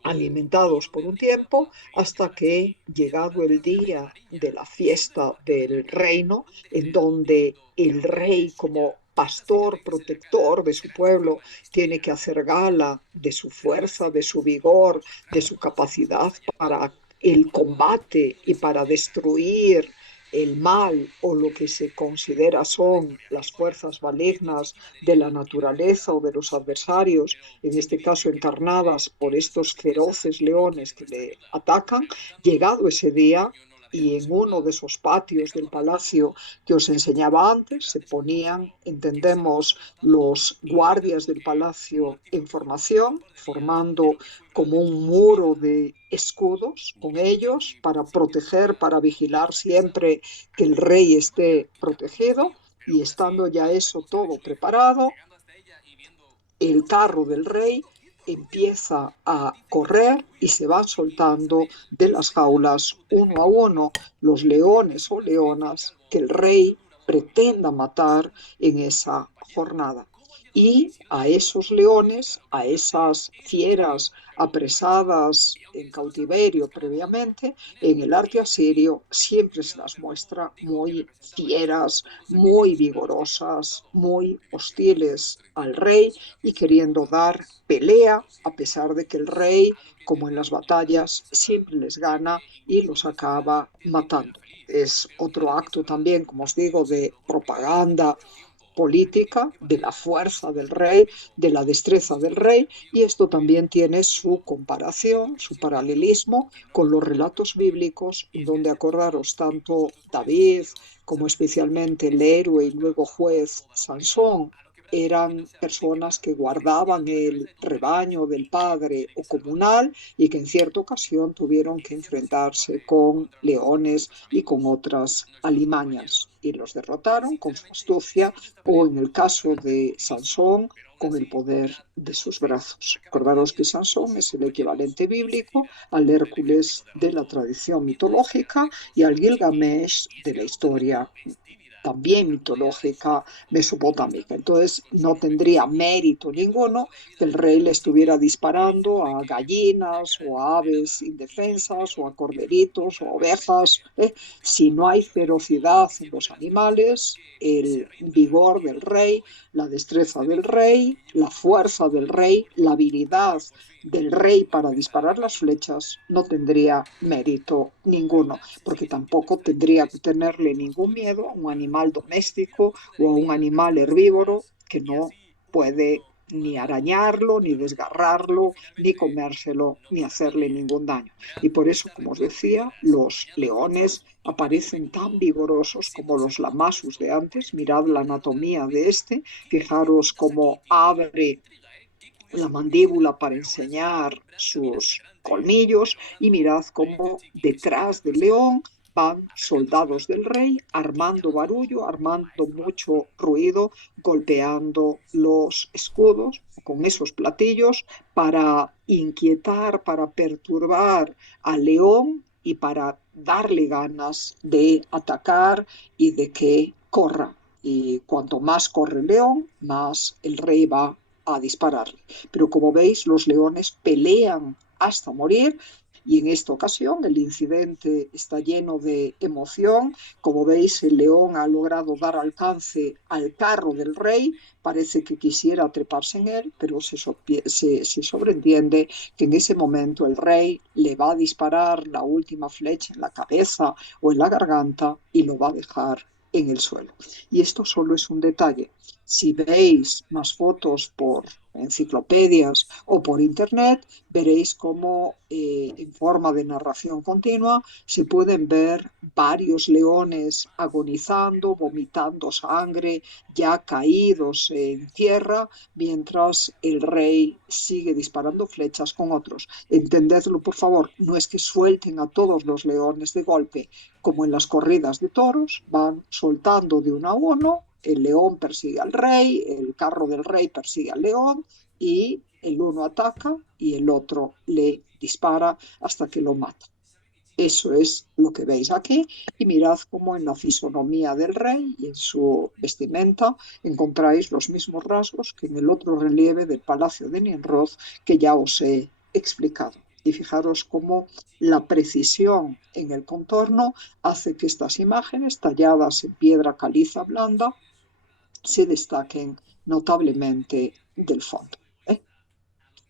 alimentados por un tiempo hasta que, llegado el día de la fiesta del reino, en donde el rey, como pastor protector de su pueblo, tiene que hacer gala de su fuerza, de su vigor, de su capacidad para el combate y para destruir el mal o lo que se considera son las fuerzas malignas de la naturaleza o de los adversarios, en este caso encarnadas por estos feroces leones que le atacan. Llegado ese día, y en uno de esos patios del palacio que os enseñaba antes, se ponían, entendemos, los guardias del palacio en formación, formando como un muro de escudos con ellos para proteger, para vigilar siempre que el rey esté protegido. Y estando ya eso todo preparado, el carro del rey empieza a correr y se van soltando de las jaulas uno a uno los leones o leonas que el rey pretenda matar en esa jornada. Y a esos leones, a esas fieras apresadas en cautiverio previamente, en el arte asirio siempre se las muestra muy fieras, muy vigorosas, muy hostiles al rey y queriendo dar pelea, a pesar de que el rey, como en las batallas, siempre les gana y los acaba matando. Es otro acto también, como os digo, de propaganda política, de la fuerza del rey, de la destreza del rey, y esto también tiene su comparación, su paralelismo con los relatos bíblicos, donde acordaros tanto David como especialmente el héroe y luego juez Sansón eran personas que guardaban el rebaño del padre o comunal y que en cierta ocasión tuvieron que enfrentarse con leones y con otras alimañas y los derrotaron con su astucia o en el caso de Sansón con el poder de sus brazos. Acordaros que Sansón es el equivalente bíblico al Hércules de la tradición mitológica y al Gilgamesh de la historia también mitológica mesopotámica. Entonces no tendría mérito ninguno que el rey le estuviera disparando a gallinas o a aves indefensas o a corderitos o a ovejas. Si no hay ferocidad en los animales, el vigor del rey, la destreza del rey, la fuerza del rey, la habilidad del rey para disparar las flechas no tendría mérito ninguno, porque tampoco tendría que tenerle ningún miedo a un animal doméstico o a un animal herbívoro que no puede ni arañarlo, ni desgarrarlo, ni comérselo, ni hacerle ningún daño. Y por eso, como os decía, los leones aparecen tan vigorosos como los lamasus de antes. Mirad la anatomía de este, fijaros cómo abre la mandíbula para enseñar sus colmillos y mirad cómo detrás del león van soldados del rey armando barullo, armando mucho ruido, golpeando los escudos con esos platillos para inquietar, para perturbar al león y para darle ganas de atacar y de que corra. Y cuanto más corre el león, más el rey va a dispararle. Pero como veis, los leones pelean hasta morir y en esta ocasión el incidente está lleno de emoción. Como veis, el león ha logrado dar alcance al carro del rey, parece que quisiera treparse en él, pero se sobreentiende que en ese momento el rey le va a disparar la última flecha en la cabeza o en la garganta y lo va a dejar en el suelo. Y esto solo es un detalle. Si veis más fotos por enciclopedias o por internet, veréis cómo en forma de narración continua se pueden ver varios leones agonizando, vomitando sangre, ya caídos en tierra, mientras el rey sigue disparando flechas con otros. Entendedlo, por favor, no es que suelten a todos los leones de golpe, como en las corridas de toros, van soltando de uno a uno, el león persigue al rey, el carro del rey persigue al león y el uno ataca y el otro le dispara hasta que lo mata. Eso es lo que veis aquí y mirad cómo en la fisonomía del rey y en su vestimenta encontráis los mismos rasgos que en el otro relieve del palacio de Nimrod que ya os he explicado. Y fijaros cómo la precisión en el contorno hace que estas imágenes talladas en piedra caliza blanda se destaquen notablemente del fondo.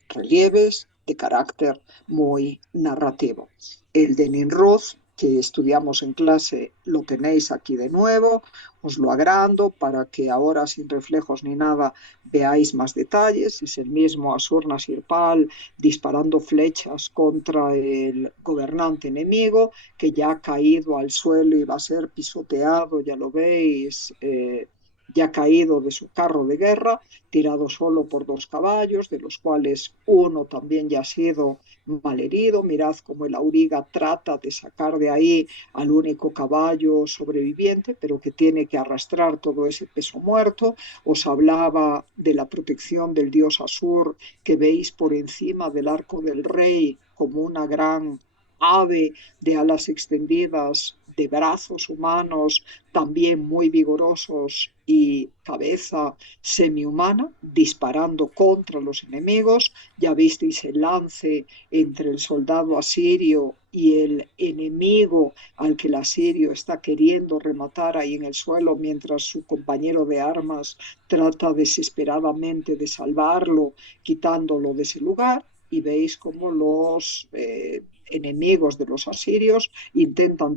Relieves de carácter muy narrativo. El de Nimrod, que estudiamos en clase, lo tenéis aquí de nuevo, os lo agrando para que ahora sin reflejos ni nada veáis más detalles. Es el mismo Asur-Nasir-Pal disparando flechas contra el gobernante enemigo que ya ha caído al suelo y va a ser pisoteado, ya lo veis, ya caído de su carro de guerra, tirado solo por 2 caballos, de los cuales uno también ya ha sido malherido. Mirad cómo el auriga trata de sacar de ahí al único caballo sobreviviente, pero que tiene que arrastrar todo ese peso muerto. Os hablaba de la protección del dios Asur, que veis por encima del arco del rey como una gran ave de alas extendidas, de brazos humanos también muy vigorosos y cabeza semihumana, disparando contra los enemigos. Ya visteis el lance entre el soldado asirio y el enemigo al que el asirio está queriendo rematar ahí en el suelo, mientras su compañero de armas trata desesperadamente de salvarlo, quitándolo de ese lugar. Y veis cómo los enemigos de los asirios intentan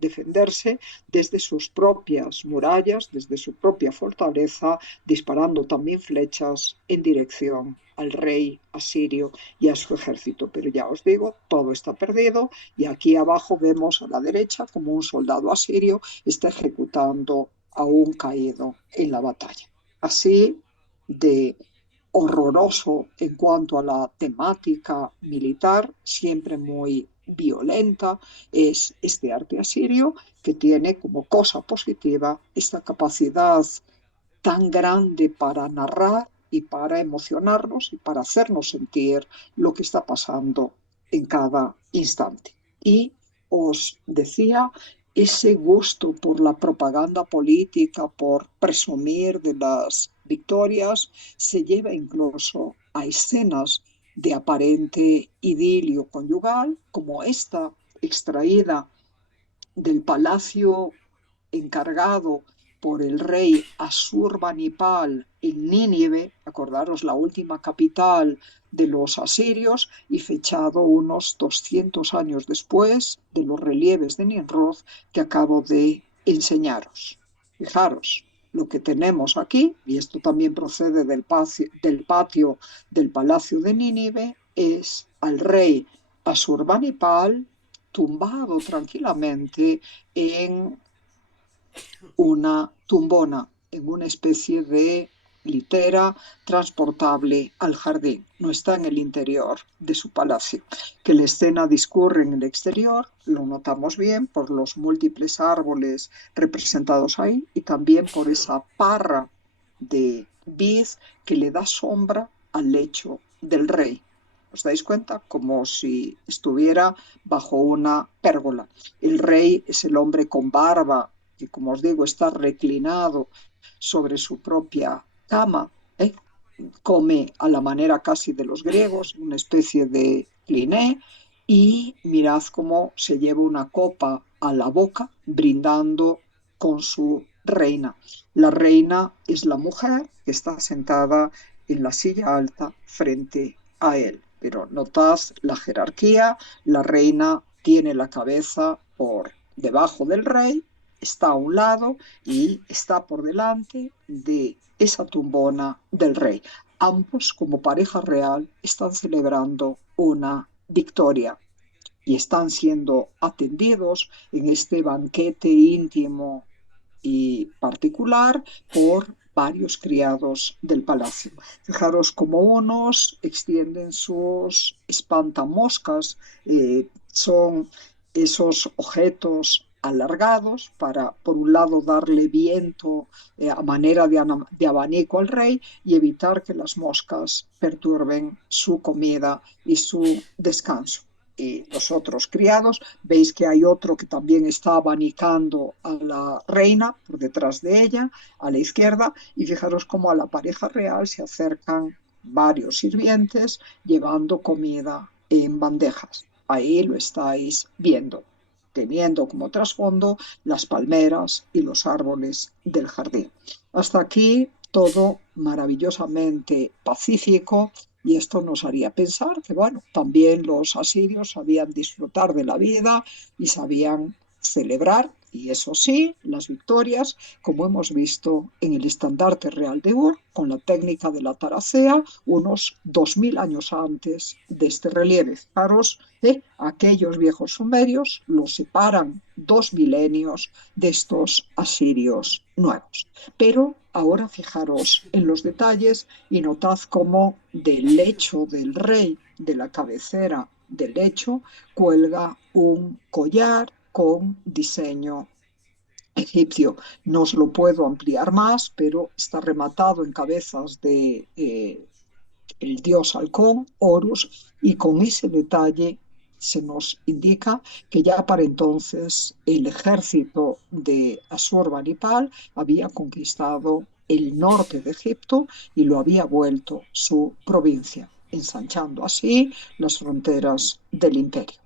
defenderse desde sus propias murallas, desde su propia fortaleza, disparando también flechas en dirección al rey asirio y a su ejército. Pero ya os digo, todo está perdido y aquí abajo vemos a la derecha como un soldado asirio está ejecutando a un caído en la batalla. Así de horroroso en cuanto a la temática militar, siempre muy violenta, es este arte asirio que tiene como cosa positiva esta capacidad tan grande para narrar y para emocionarnos y para hacernos sentir lo que está pasando en cada instante. Y os decía, ese gusto por la propaganda política, por presumir de las victorias, se lleva incluso a escenas de aparente idilio conyugal, como esta extraída del palacio encargado por el rey Asurbanipal en Nínive, acordaros la última capital de los asirios, y fechado unos 200 años después de los relieves de Nimrod que acabo de enseñaros. Fijaros, lo que tenemos aquí, y esto también procede del patio del palacio de Nínive, es al rey Asurbanipal tumbado tranquilamente en una tumbona, en una especie de litera transportable al jardín. No está en el interior de su palacio. Que la escena discurre en el exterior, lo notamos bien por los múltiples árboles representados ahí y también por esa parra de vid que le da sombra al lecho del rey. ¿Os dais cuenta? Como si estuviera bajo una pérgola. El rey es el hombre con barba que, como os digo, está reclinado sobre su propia cama, ¿eh? Come a la manera casi de los griegos, una especie de pliné, y mirad cómo se lleva una copa a la boca, brindando con su reina. La reina es la mujer que está sentada en la silla alta frente a él. Pero notad la jerarquía, la reina tiene la cabeza por debajo del rey está a un lado y está por delante de esa tumbona del rey. Ambos, como pareja real, están celebrando una victoria y están siendo atendidos en este banquete íntimo y particular por varios criados del palacio. Fijaros cómo unos extienden sus espantamoscas, son esos objetos alargados para, por un lado, darle viento a manera de abanico al rey y evitar que las moscas perturben su comida y su descanso. Y los otros criados, veis que hay otro que también está abanicando a la reina por detrás de ella, a la izquierda, y fijaros cómo a la pareja real se acercan varios sirvientes llevando comida en bandejas. Ahí lo estáis viendo, teniendo como trasfondo las palmeras y los árboles del jardín. Hasta aquí todo maravillosamente pacífico y esto nos haría pensar que, bueno, también los asirios sabían disfrutar de la vida y sabían celebrar, y eso sí, las victorias, como hemos visto en el estandarte real de Ur, con la técnica de la taracea, unos 2000 años antes de este relieve. Fijaros, aquellos viejos sumerios los separan 2 milenios de estos asirios nuevos. Pero ahora fijaros en los detalles y notad cómo del lecho del rey, de la cabecera del lecho, cuelga un collar con diseño egipcio. No os lo puedo ampliar más, pero está rematado en cabezas de el dios halcón, Horus, y con ese detalle se nos indica que ya para entonces el ejército de Asurbanipal había conquistado el norte de Egipto y lo había vuelto su provincia, ensanchando así las fronteras del imperio.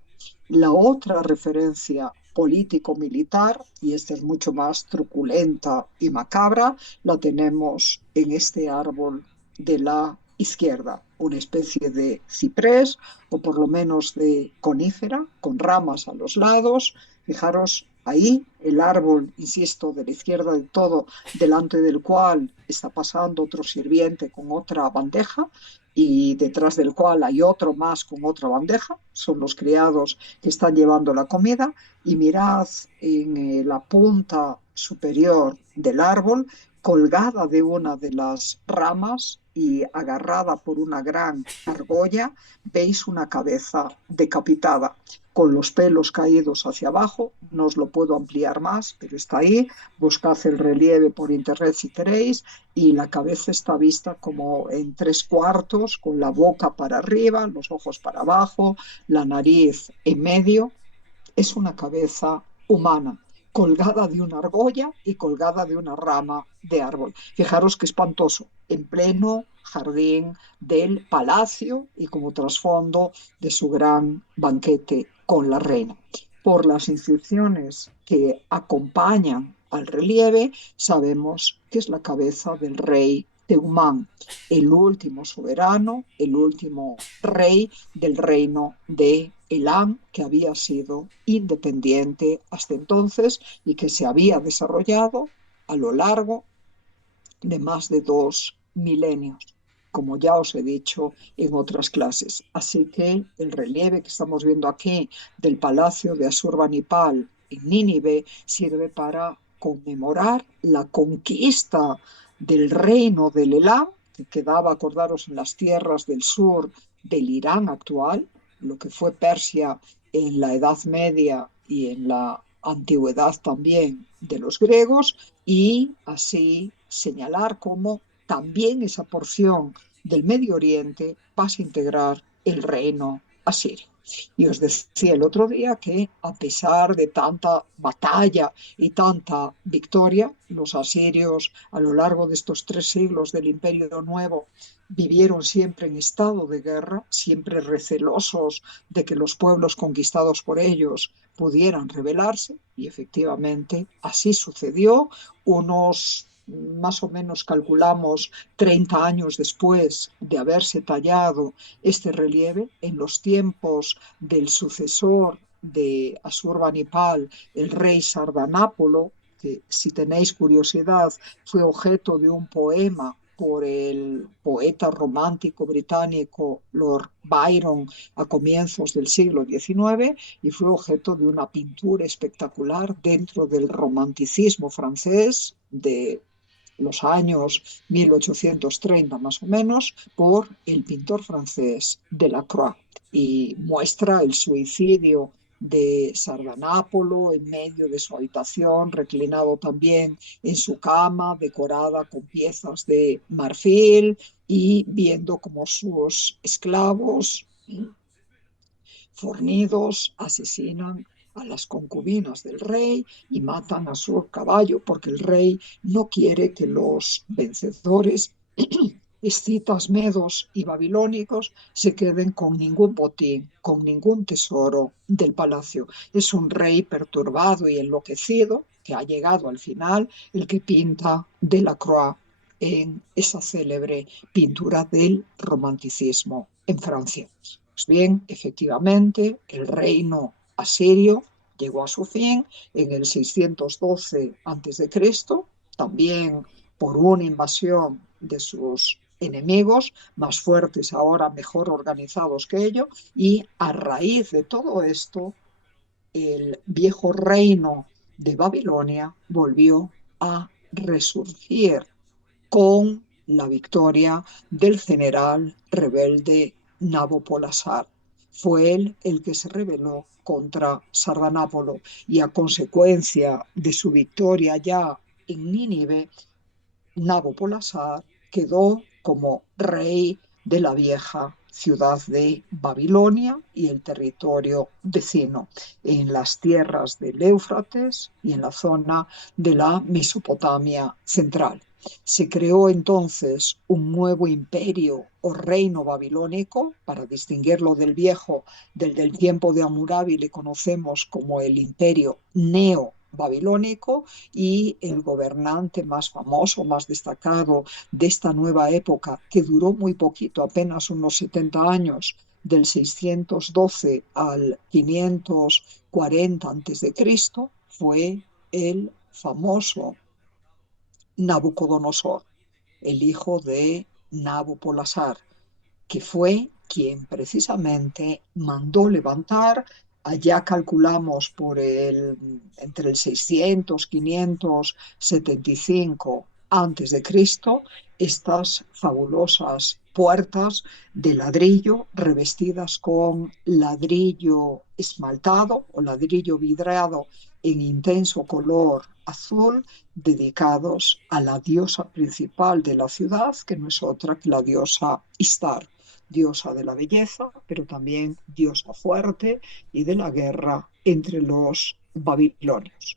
La otra referencia político-militar, y esta es mucho más truculenta y macabra, la tenemos en este árbol de la izquierda, una especie de ciprés o por lo menos de conífera con ramas a los lados. Fijaros ahí el árbol, insisto, de la izquierda del todo, delante del cual está pasando otro sirviente con otra bandeja y detrás del cual hay otro más con otra bandeja, son los criados que están llevando la comida, y mirad en la punta superior del árbol, colgada de una de las ramas y agarrada por una gran argolla, veis una cabeza decapitada con los pelos caídos hacia abajo. No os lo puedo ampliar más, pero está ahí. Buscad el relieve por internet si queréis, y la cabeza está vista como en 3 cuartos, con la boca para arriba, los ojos para abajo, la nariz en medio. Es una cabeza humana, colgada de una argolla y colgada de una rama de árbol. Fijaros qué espantoso, en pleno jardín del palacio y como trasfondo de su gran banquete con la reina. Por las inscripciones que acompañan al relieve, sabemos que es la cabeza del rey Teumán, el último soberano, el último rey del reino de Elam, que había sido independiente hasta entonces y que se había desarrollado a lo largo de más de 2 milenios, como ya os he dicho en otras clases. Así que el relieve que estamos viendo aquí del palacio de Asurbanipal en Nínive sirve para conmemorar la conquista del reino del Elam, que quedaba, acordaros, en las tierras del sur del Irán actual, lo que fue Persia en la Edad Media y en la antigüedad también de los griegos, y así señalar cómo también esa porción del Medio Oriente pasa a integrar el reino asirio. Y os decía el otro día que a pesar de tanta batalla y tanta victoria, los asirios a lo largo de estos 3 siglos del Imperio Nuevo vivieron siempre en estado de guerra, siempre recelosos de que los pueblos conquistados por ellos pudieran rebelarse, y efectivamente así sucedió. Unos más o menos calculamos 30 años después de haberse tallado este relieve, en los tiempos del sucesor de Asurbanipal, el rey Sardanápolo, que si tenéis curiosidad fue objeto de un poema por el poeta romántico británico Lord Byron a comienzos del siglo XIX y fue objeto de una pintura espectacular dentro del romanticismo francés de los años 1830 más o menos, por el pintor francés Delacroix, y muestra el suicidio de Sardanápolo en medio de su habitación, reclinado también en su cama, decorada con piezas de marfil y viendo como sus esclavos fornidos asesinan a las concubinas del rey y matan a su caballo porque el rey no quiere que los vencedores escitas, medos y babilónicos se queden con ningún botín, con ningún tesoro del palacio. Es un rey perturbado y enloquecido que ha llegado al final el que pinta Delacroix en esa célebre pintura del romanticismo en Francia. Pues bien, efectivamente, el reino asirio llegó a su fin en el 612 a.C., también por una invasión de sus enemigos, más fuertes ahora, mejor organizados que ellos, y a raíz de todo esto, el viejo reino de Babilonia volvió a resurgir con la victoria del general rebelde Nabopolassar. Fue él el que se rebeló contra Sardanápolo y a consecuencia de su victoria ya en Nínive, Nabopolassar quedó como rey de la vieja ciudad de Babilonia y el territorio vecino, en las tierras del Éufrates y en la zona de la Mesopotamia central. Se creó entonces un nuevo imperio o reino babilónico, para distinguirlo del viejo, del tiempo de Hammurabi le conocemos como el imperio neo-babilónico, y el gobernante más famoso, más destacado de esta nueva época, que duró muy poquito, apenas unos 70 años, del 612 al 540 a.C., fue el famoso Nabucodonosor, el hijo de Nabopolassar, que fue quien precisamente mandó levantar, allá calculamos entre el 600, 575 antes de Cristo, estas fabulosas puertas de ladrillo revestidas con ladrillo esmaltado o ladrillo vidriado en intenso color azul, dedicados a la diosa principal de la ciudad, que no es otra que la diosa Istar, diosa de la belleza, pero también diosa fuerte y de la guerra entre los babilonios.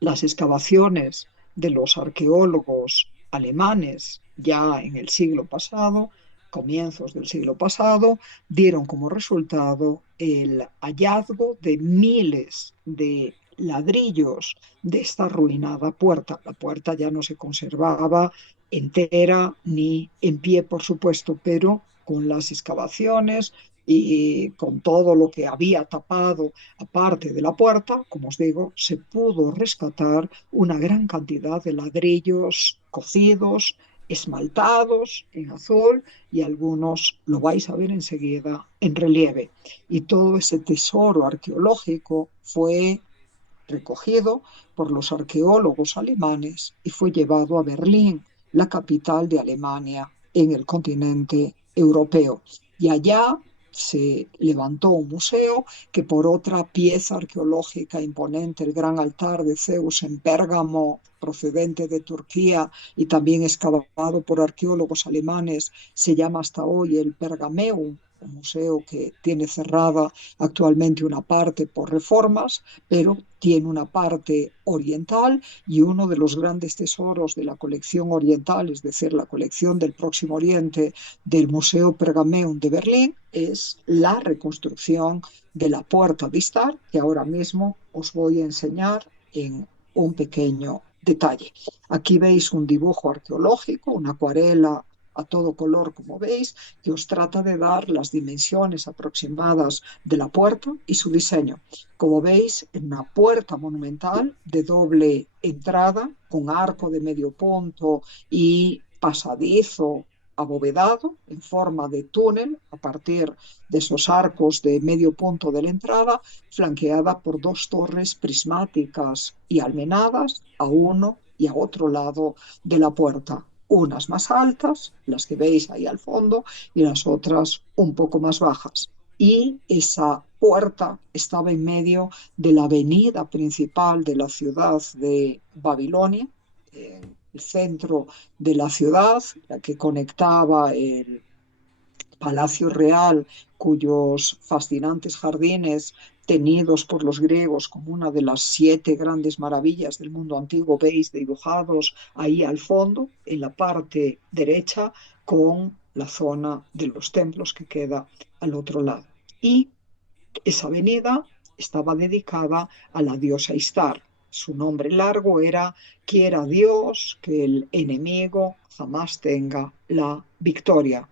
Las excavaciones de los arqueólogos alemanes ya en el siglo pasado, comienzos del siglo pasado, dieron como resultado el hallazgo de miles de ladrillos de esta arruinada puerta. La puerta ya no se conservaba entera ni en pie, por supuesto, pero con las excavaciones y con todo lo que había tapado aparte de la puerta, como os digo, se pudo rescatar una gran cantidad de ladrillos cocidos, esmaltados en azul, y algunos lo vais a ver enseguida en relieve. Y todo ese tesoro arqueológico fue recogido por los arqueólogos alemanes y fue llevado a Berlín, la capital de Alemania en el continente europeo. Y allá se levantó un museo que, por otra pieza arqueológica imponente, el gran altar de Zeus en Pérgamo, procedente de Turquía y también excavado por arqueólogos alemanes, se llama hasta hoy el Pergameum, un museo que tiene cerrada actualmente una parte por reformas, pero tiene una parte oriental, y uno de los grandes tesoros de la colección oriental, es decir, la colección del Próximo Oriente del Museo Pergameum de Berlín, es la reconstrucción de la Puerta de Istar, que ahora mismo os voy a enseñar en un pequeño detalle. Aquí veis un dibujo arqueológico, una acuarela a todo color, como veis, que os trata de dar las dimensiones aproximadas de la puerta y su diseño. Como veis, en una puerta monumental de doble entrada con arco de medio punto y pasadizo abovedado en forma de túnel a partir de esos arcos de medio punto de la entrada, flanqueada por dos torres prismáticas y almenadas a uno y a otro lado de la puerta. Unas más altas, las que veis ahí al fondo, y las otras un poco más bajas. Y esa puerta estaba en medio de la avenida principal de la ciudad de Babilonia, en el centro de la ciudad, la que conectaba el Palacio Real, cuyos fascinantes jardines, tenidos por los griegos como una de las 7 grandes maravillas del mundo antiguo, veis dibujados ahí al fondo, en la parte derecha, con la zona de los templos que queda al otro lado. Y esa avenida estaba dedicada a la diosa Istar. Su nombre largo era Quiera Dios que el enemigo jamás tenga la victoria.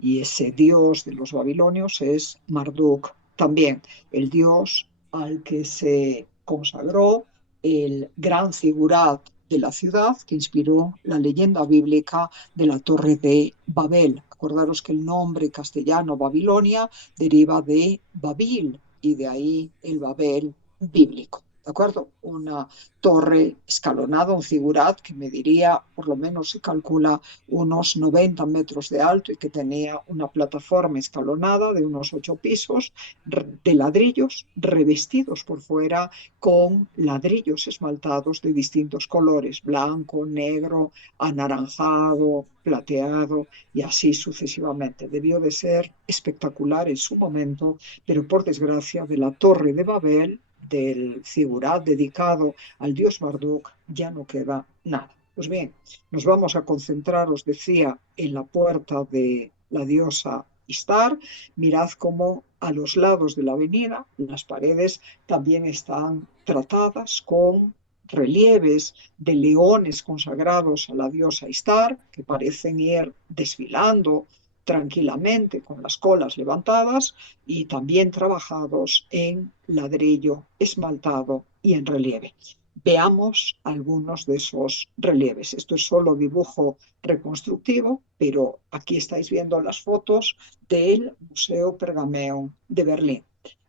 Y ese dios de los babilonios es Marduk también, el dios al que se consagró el gran figurat de la ciudad que inspiró la leyenda bíblica de la Torre de Babel. Acordaros que el nombre castellano Babilonia deriva de Babil y de ahí el Babel bíblico. ¿De acuerdo? Una torre escalonada, un figurat que mediría, por lo menos se calcula, unos 90 metros de alto y que tenía una plataforma escalonada de unos 8 pisos de ladrillos revestidos por fuera con ladrillos esmaltados de distintos colores, blanco, negro, anaranjado, plateado y así sucesivamente. Debió de ser espectacular en su momento, pero por desgracia de la Torre de Babel, del figurat dedicado al dios Marduk, ya no queda nada. Pues bien, nos vamos a concentrar, os decía, en la puerta de la diosa Istar. Mirad cómo a los lados de la avenida las paredes también están tratadas con relieves de leones consagrados a la diosa Istar, que parecen ir desfilando tranquilamente con las colas levantadas y también trabajados en ladrillo esmaltado y en relieve. Veamos algunos de esos relieves. Esto es solo dibujo reconstructivo, pero aquí estáis viendo las fotos del Museo Pergameo de Berlín.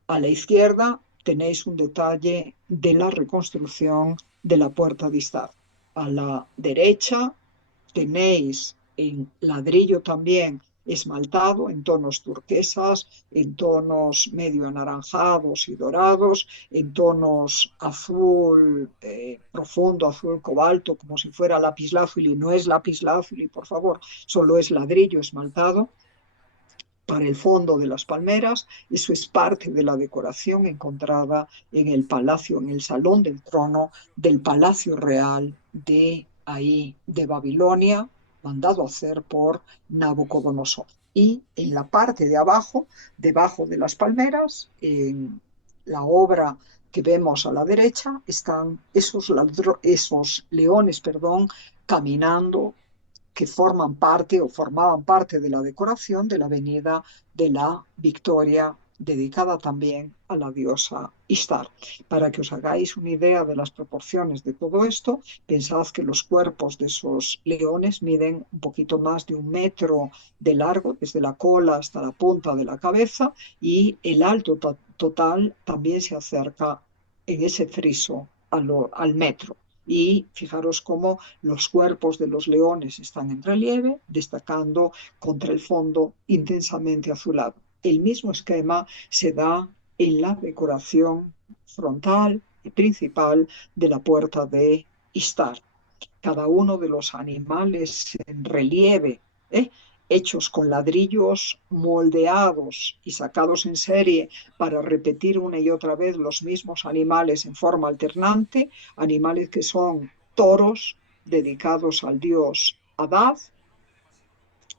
A la izquierda tenéis un detalle de la reconstrucción de la puerta de Istar. A la derecha tenéis en ladrillo también esmaltado en tonos turquesas, en tonos medio anaranjados y dorados, en tonos azul profundo, azul cobalto, como si fuera lapislázuli. No es lapislázuli, por favor, solo es ladrillo esmaltado para el fondo de las palmeras. Eso es parte de la decoración encontrada en el palacio, en el salón del trono del Palacio Real de ahí de Babilonia, mandado a hacer por Nabucodonosor. Y en la parte de abajo, debajo de las palmeras, en la obra que vemos a la derecha, están esos leones, caminando, que forman parte o formaban parte de la decoración de la avenida de la Victoria, dedicada también a la diosa Istar. Para que os hagáis una idea de las proporciones de todo esto, pensad que los cuerpos de esos leones miden un poquito más de 1 metro de largo, desde la cola hasta la punta de la cabeza, y el alto total también se acerca en ese friso al metro. Y fijaros cómo los cuerpos de los leones están en relieve, destacando contra el fondo intensamente azulado. El mismo esquema se da en la decoración frontal y principal de la puerta de Istar. Cada uno de los animales en relieve, ¿eh? hechos con ladrillos moldeados y sacados en serie para repetir una y otra vez los mismos animales en forma alternante, animales que son toros dedicados al dios Hadad,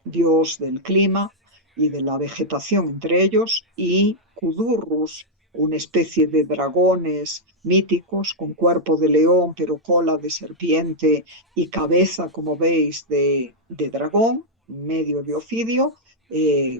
dios del clima y de la vegetación entre ellos, y cudurrus, una especie de dragones míticos con cuerpo de león pero cola de serpiente y cabeza, como veis, de dragón, medio de ofidio,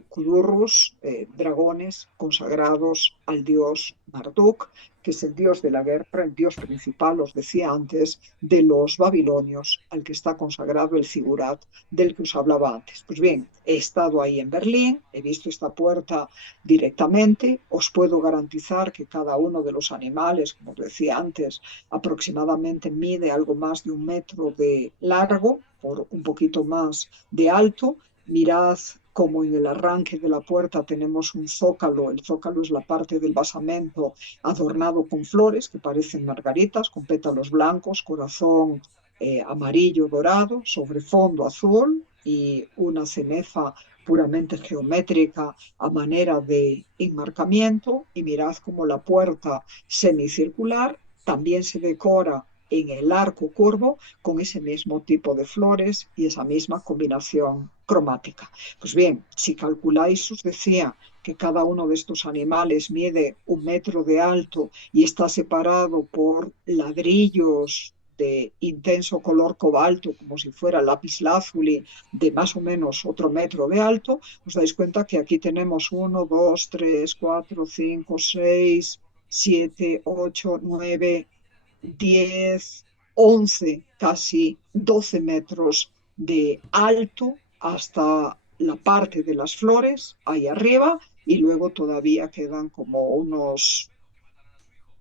cudurros, dragones consagrados al dios Marduk, que es el dios de la guerra, el dios principal, os decía antes, de los babilonios, al que está consagrado el zigurat del que os hablaba antes. Pues bien, he estado ahí en Berlín, he visto esta puerta directamente, os puedo garantizar que cada uno de los animales, como os decía antes, aproximadamente mide algo más de 1 metro de largo por un poquito más de alto. Mirad como en el arranque de la puerta tenemos un zócalo. El zócalo es la parte del basamento adornado con flores que parecen margaritas, con pétalos blancos, corazón amarillo dorado sobre fondo azul y una cenefa puramente geométrica a manera de enmarcamiento. Y mirad como la puerta semicircular también se decora en el arco curvo con ese mismo tipo de flores y esa misma combinación cromática. Pues bien, si calculáis, os decía que cada uno de estos animales mide 1 metro de alto y está separado por ladrillos de intenso color cobalto, como si fuera lápiz lazuli, de más o menos otro metro de alto, os dais cuenta que aquí tenemos 1, 2, 3, 4, 5, 6, 7, 8, 9, 10, 11, casi 12 metros de alto hasta la parte de las flores ahí arriba y luego todavía quedan como unos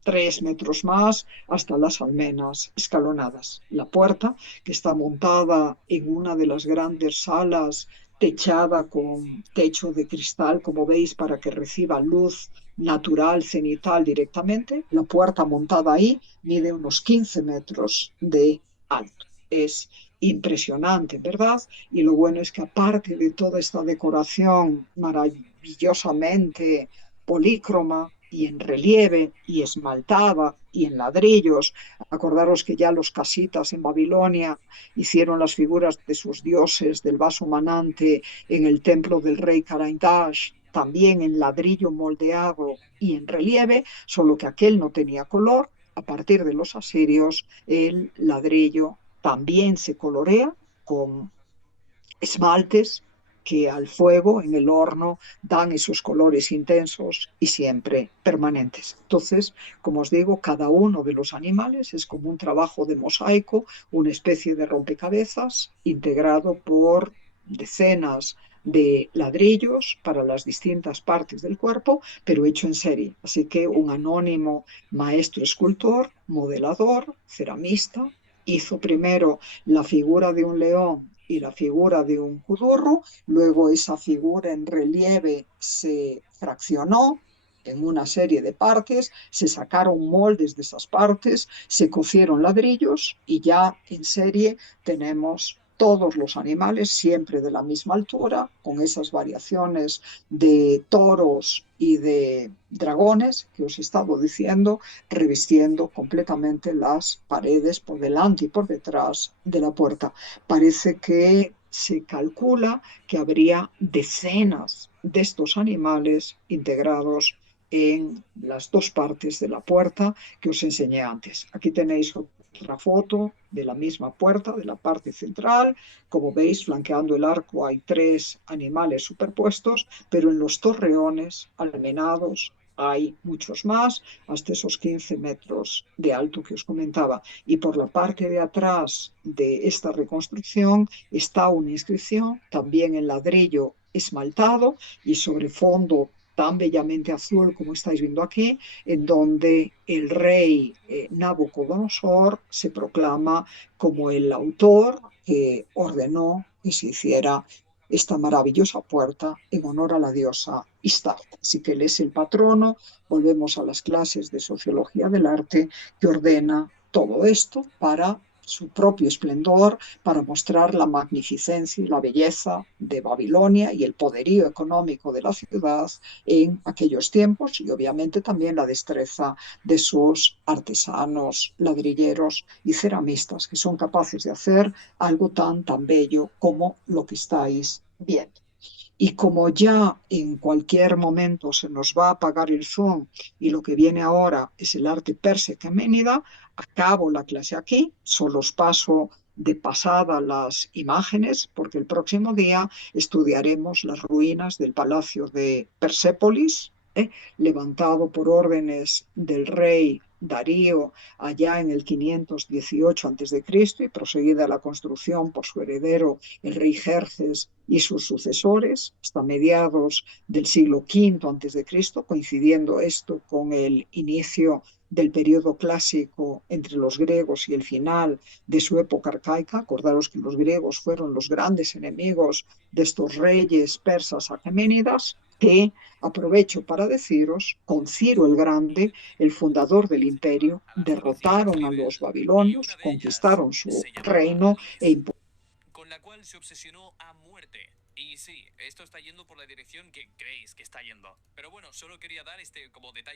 3 metros más hasta las almenas escalonadas. La puerta, que está montada en una de las grandes salas, techada con techo de cristal, como veis, para que reciba luz natural, cenital directamente. La puerta montada ahí mide unos 15 metros de alto. Es impresionante, ¿verdad? Y lo bueno es que aparte de toda esta decoración maravillosamente polícroma y en relieve y esmaltada y en ladrillos. Acordaros que ya los casitas en Babilonia hicieron las figuras de sus dioses del vaso manante en el templo del rey Carantash, también en ladrillo moldeado y en relieve, solo que aquel no tenía color. A partir de los asirios, el ladrillo también se colorea con esmaltes que al fuego, en el horno, dan esos colores intensos y siempre permanentes. Entonces, como os digo, cada uno de los animales es como un trabajo de mosaico, una especie de rompecabezas integrado por decenas de ladrillos para las distintas partes del cuerpo, pero hecho en serie. Así que un anónimo maestro escultor, modelador, ceramista, hizo primero la figura de un león y la figura de un cudurro, luego esa figura en relieve se fraccionó en una serie de partes, se sacaron moldes de esas partes, se cocieron ladrillos y ya en serie tenemos todos los animales siempre de la misma altura, con esas variaciones de toros y de dragones que os he estado diciendo, revistiendo completamente las paredes por delante y por detrás de la puerta. Parece que se calcula que habría decenas de estos animales integrados en las dos partes de la puerta que os enseñé antes. Aquí tenéis otra foto de la misma puerta, de la parte central. Como veis, flanqueando el arco hay 3 animales superpuestos, pero en los torreones almenados hay muchos más, hasta esos 15 metros de alto que os comentaba. Y por la parte de atrás de esta reconstrucción está una inscripción, también en ladrillo esmaltado y sobre fondo tan bellamente azul como estáis viendo aquí, en donde el rey Nabucodonosor se proclama como el autor que ordenó que se hiciera esta maravillosa puerta en honor a la diosa Istarte. Así que él es el patrono. Volvemos a las clases de sociología del arte, que ordena todo esto para su propio esplendor, para mostrar la magnificencia y la belleza de Babilonia y el poderío económico de la ciudad en aquellos tiempos, y obviamente también la destreza de sus artesanos, ladrilleros y ceramistas, que son capaces de hacer algo tan bello como lo que estáis viendo. Y como ya en cualquier momento se nos va a apagar el Zoom y lo que viene ahora es el arte persa aqueménida, acabo la clase aquí, solo os paso de pasada las imágenes, porque el próximo día estudiaremos las ruinas del palacio de Persépolis, levantado por órdenes del rey Darío allá en el 518 a.C. y proseguida la construcción por su heredero, el rey Jerjes, y sus sucesores hasta mediados del siglo V a.C., coincidiendo esto con el inicio del periodo clásico entre los griegos y el final de su época arcaica. Acordaros que los griegos fueron los grandes enemigos de estos reyes persas aqueménidas, que aprovecho para deciros, con Ciro el Grande, el fundador del imperio, derrotaron a los babilonios, conquistaron su reino e con la cual se obsesionó a muerte. Y sí, esto está yendo por la dirección que creéis que está yendo. Pero bueno, solo quería dar este como detalle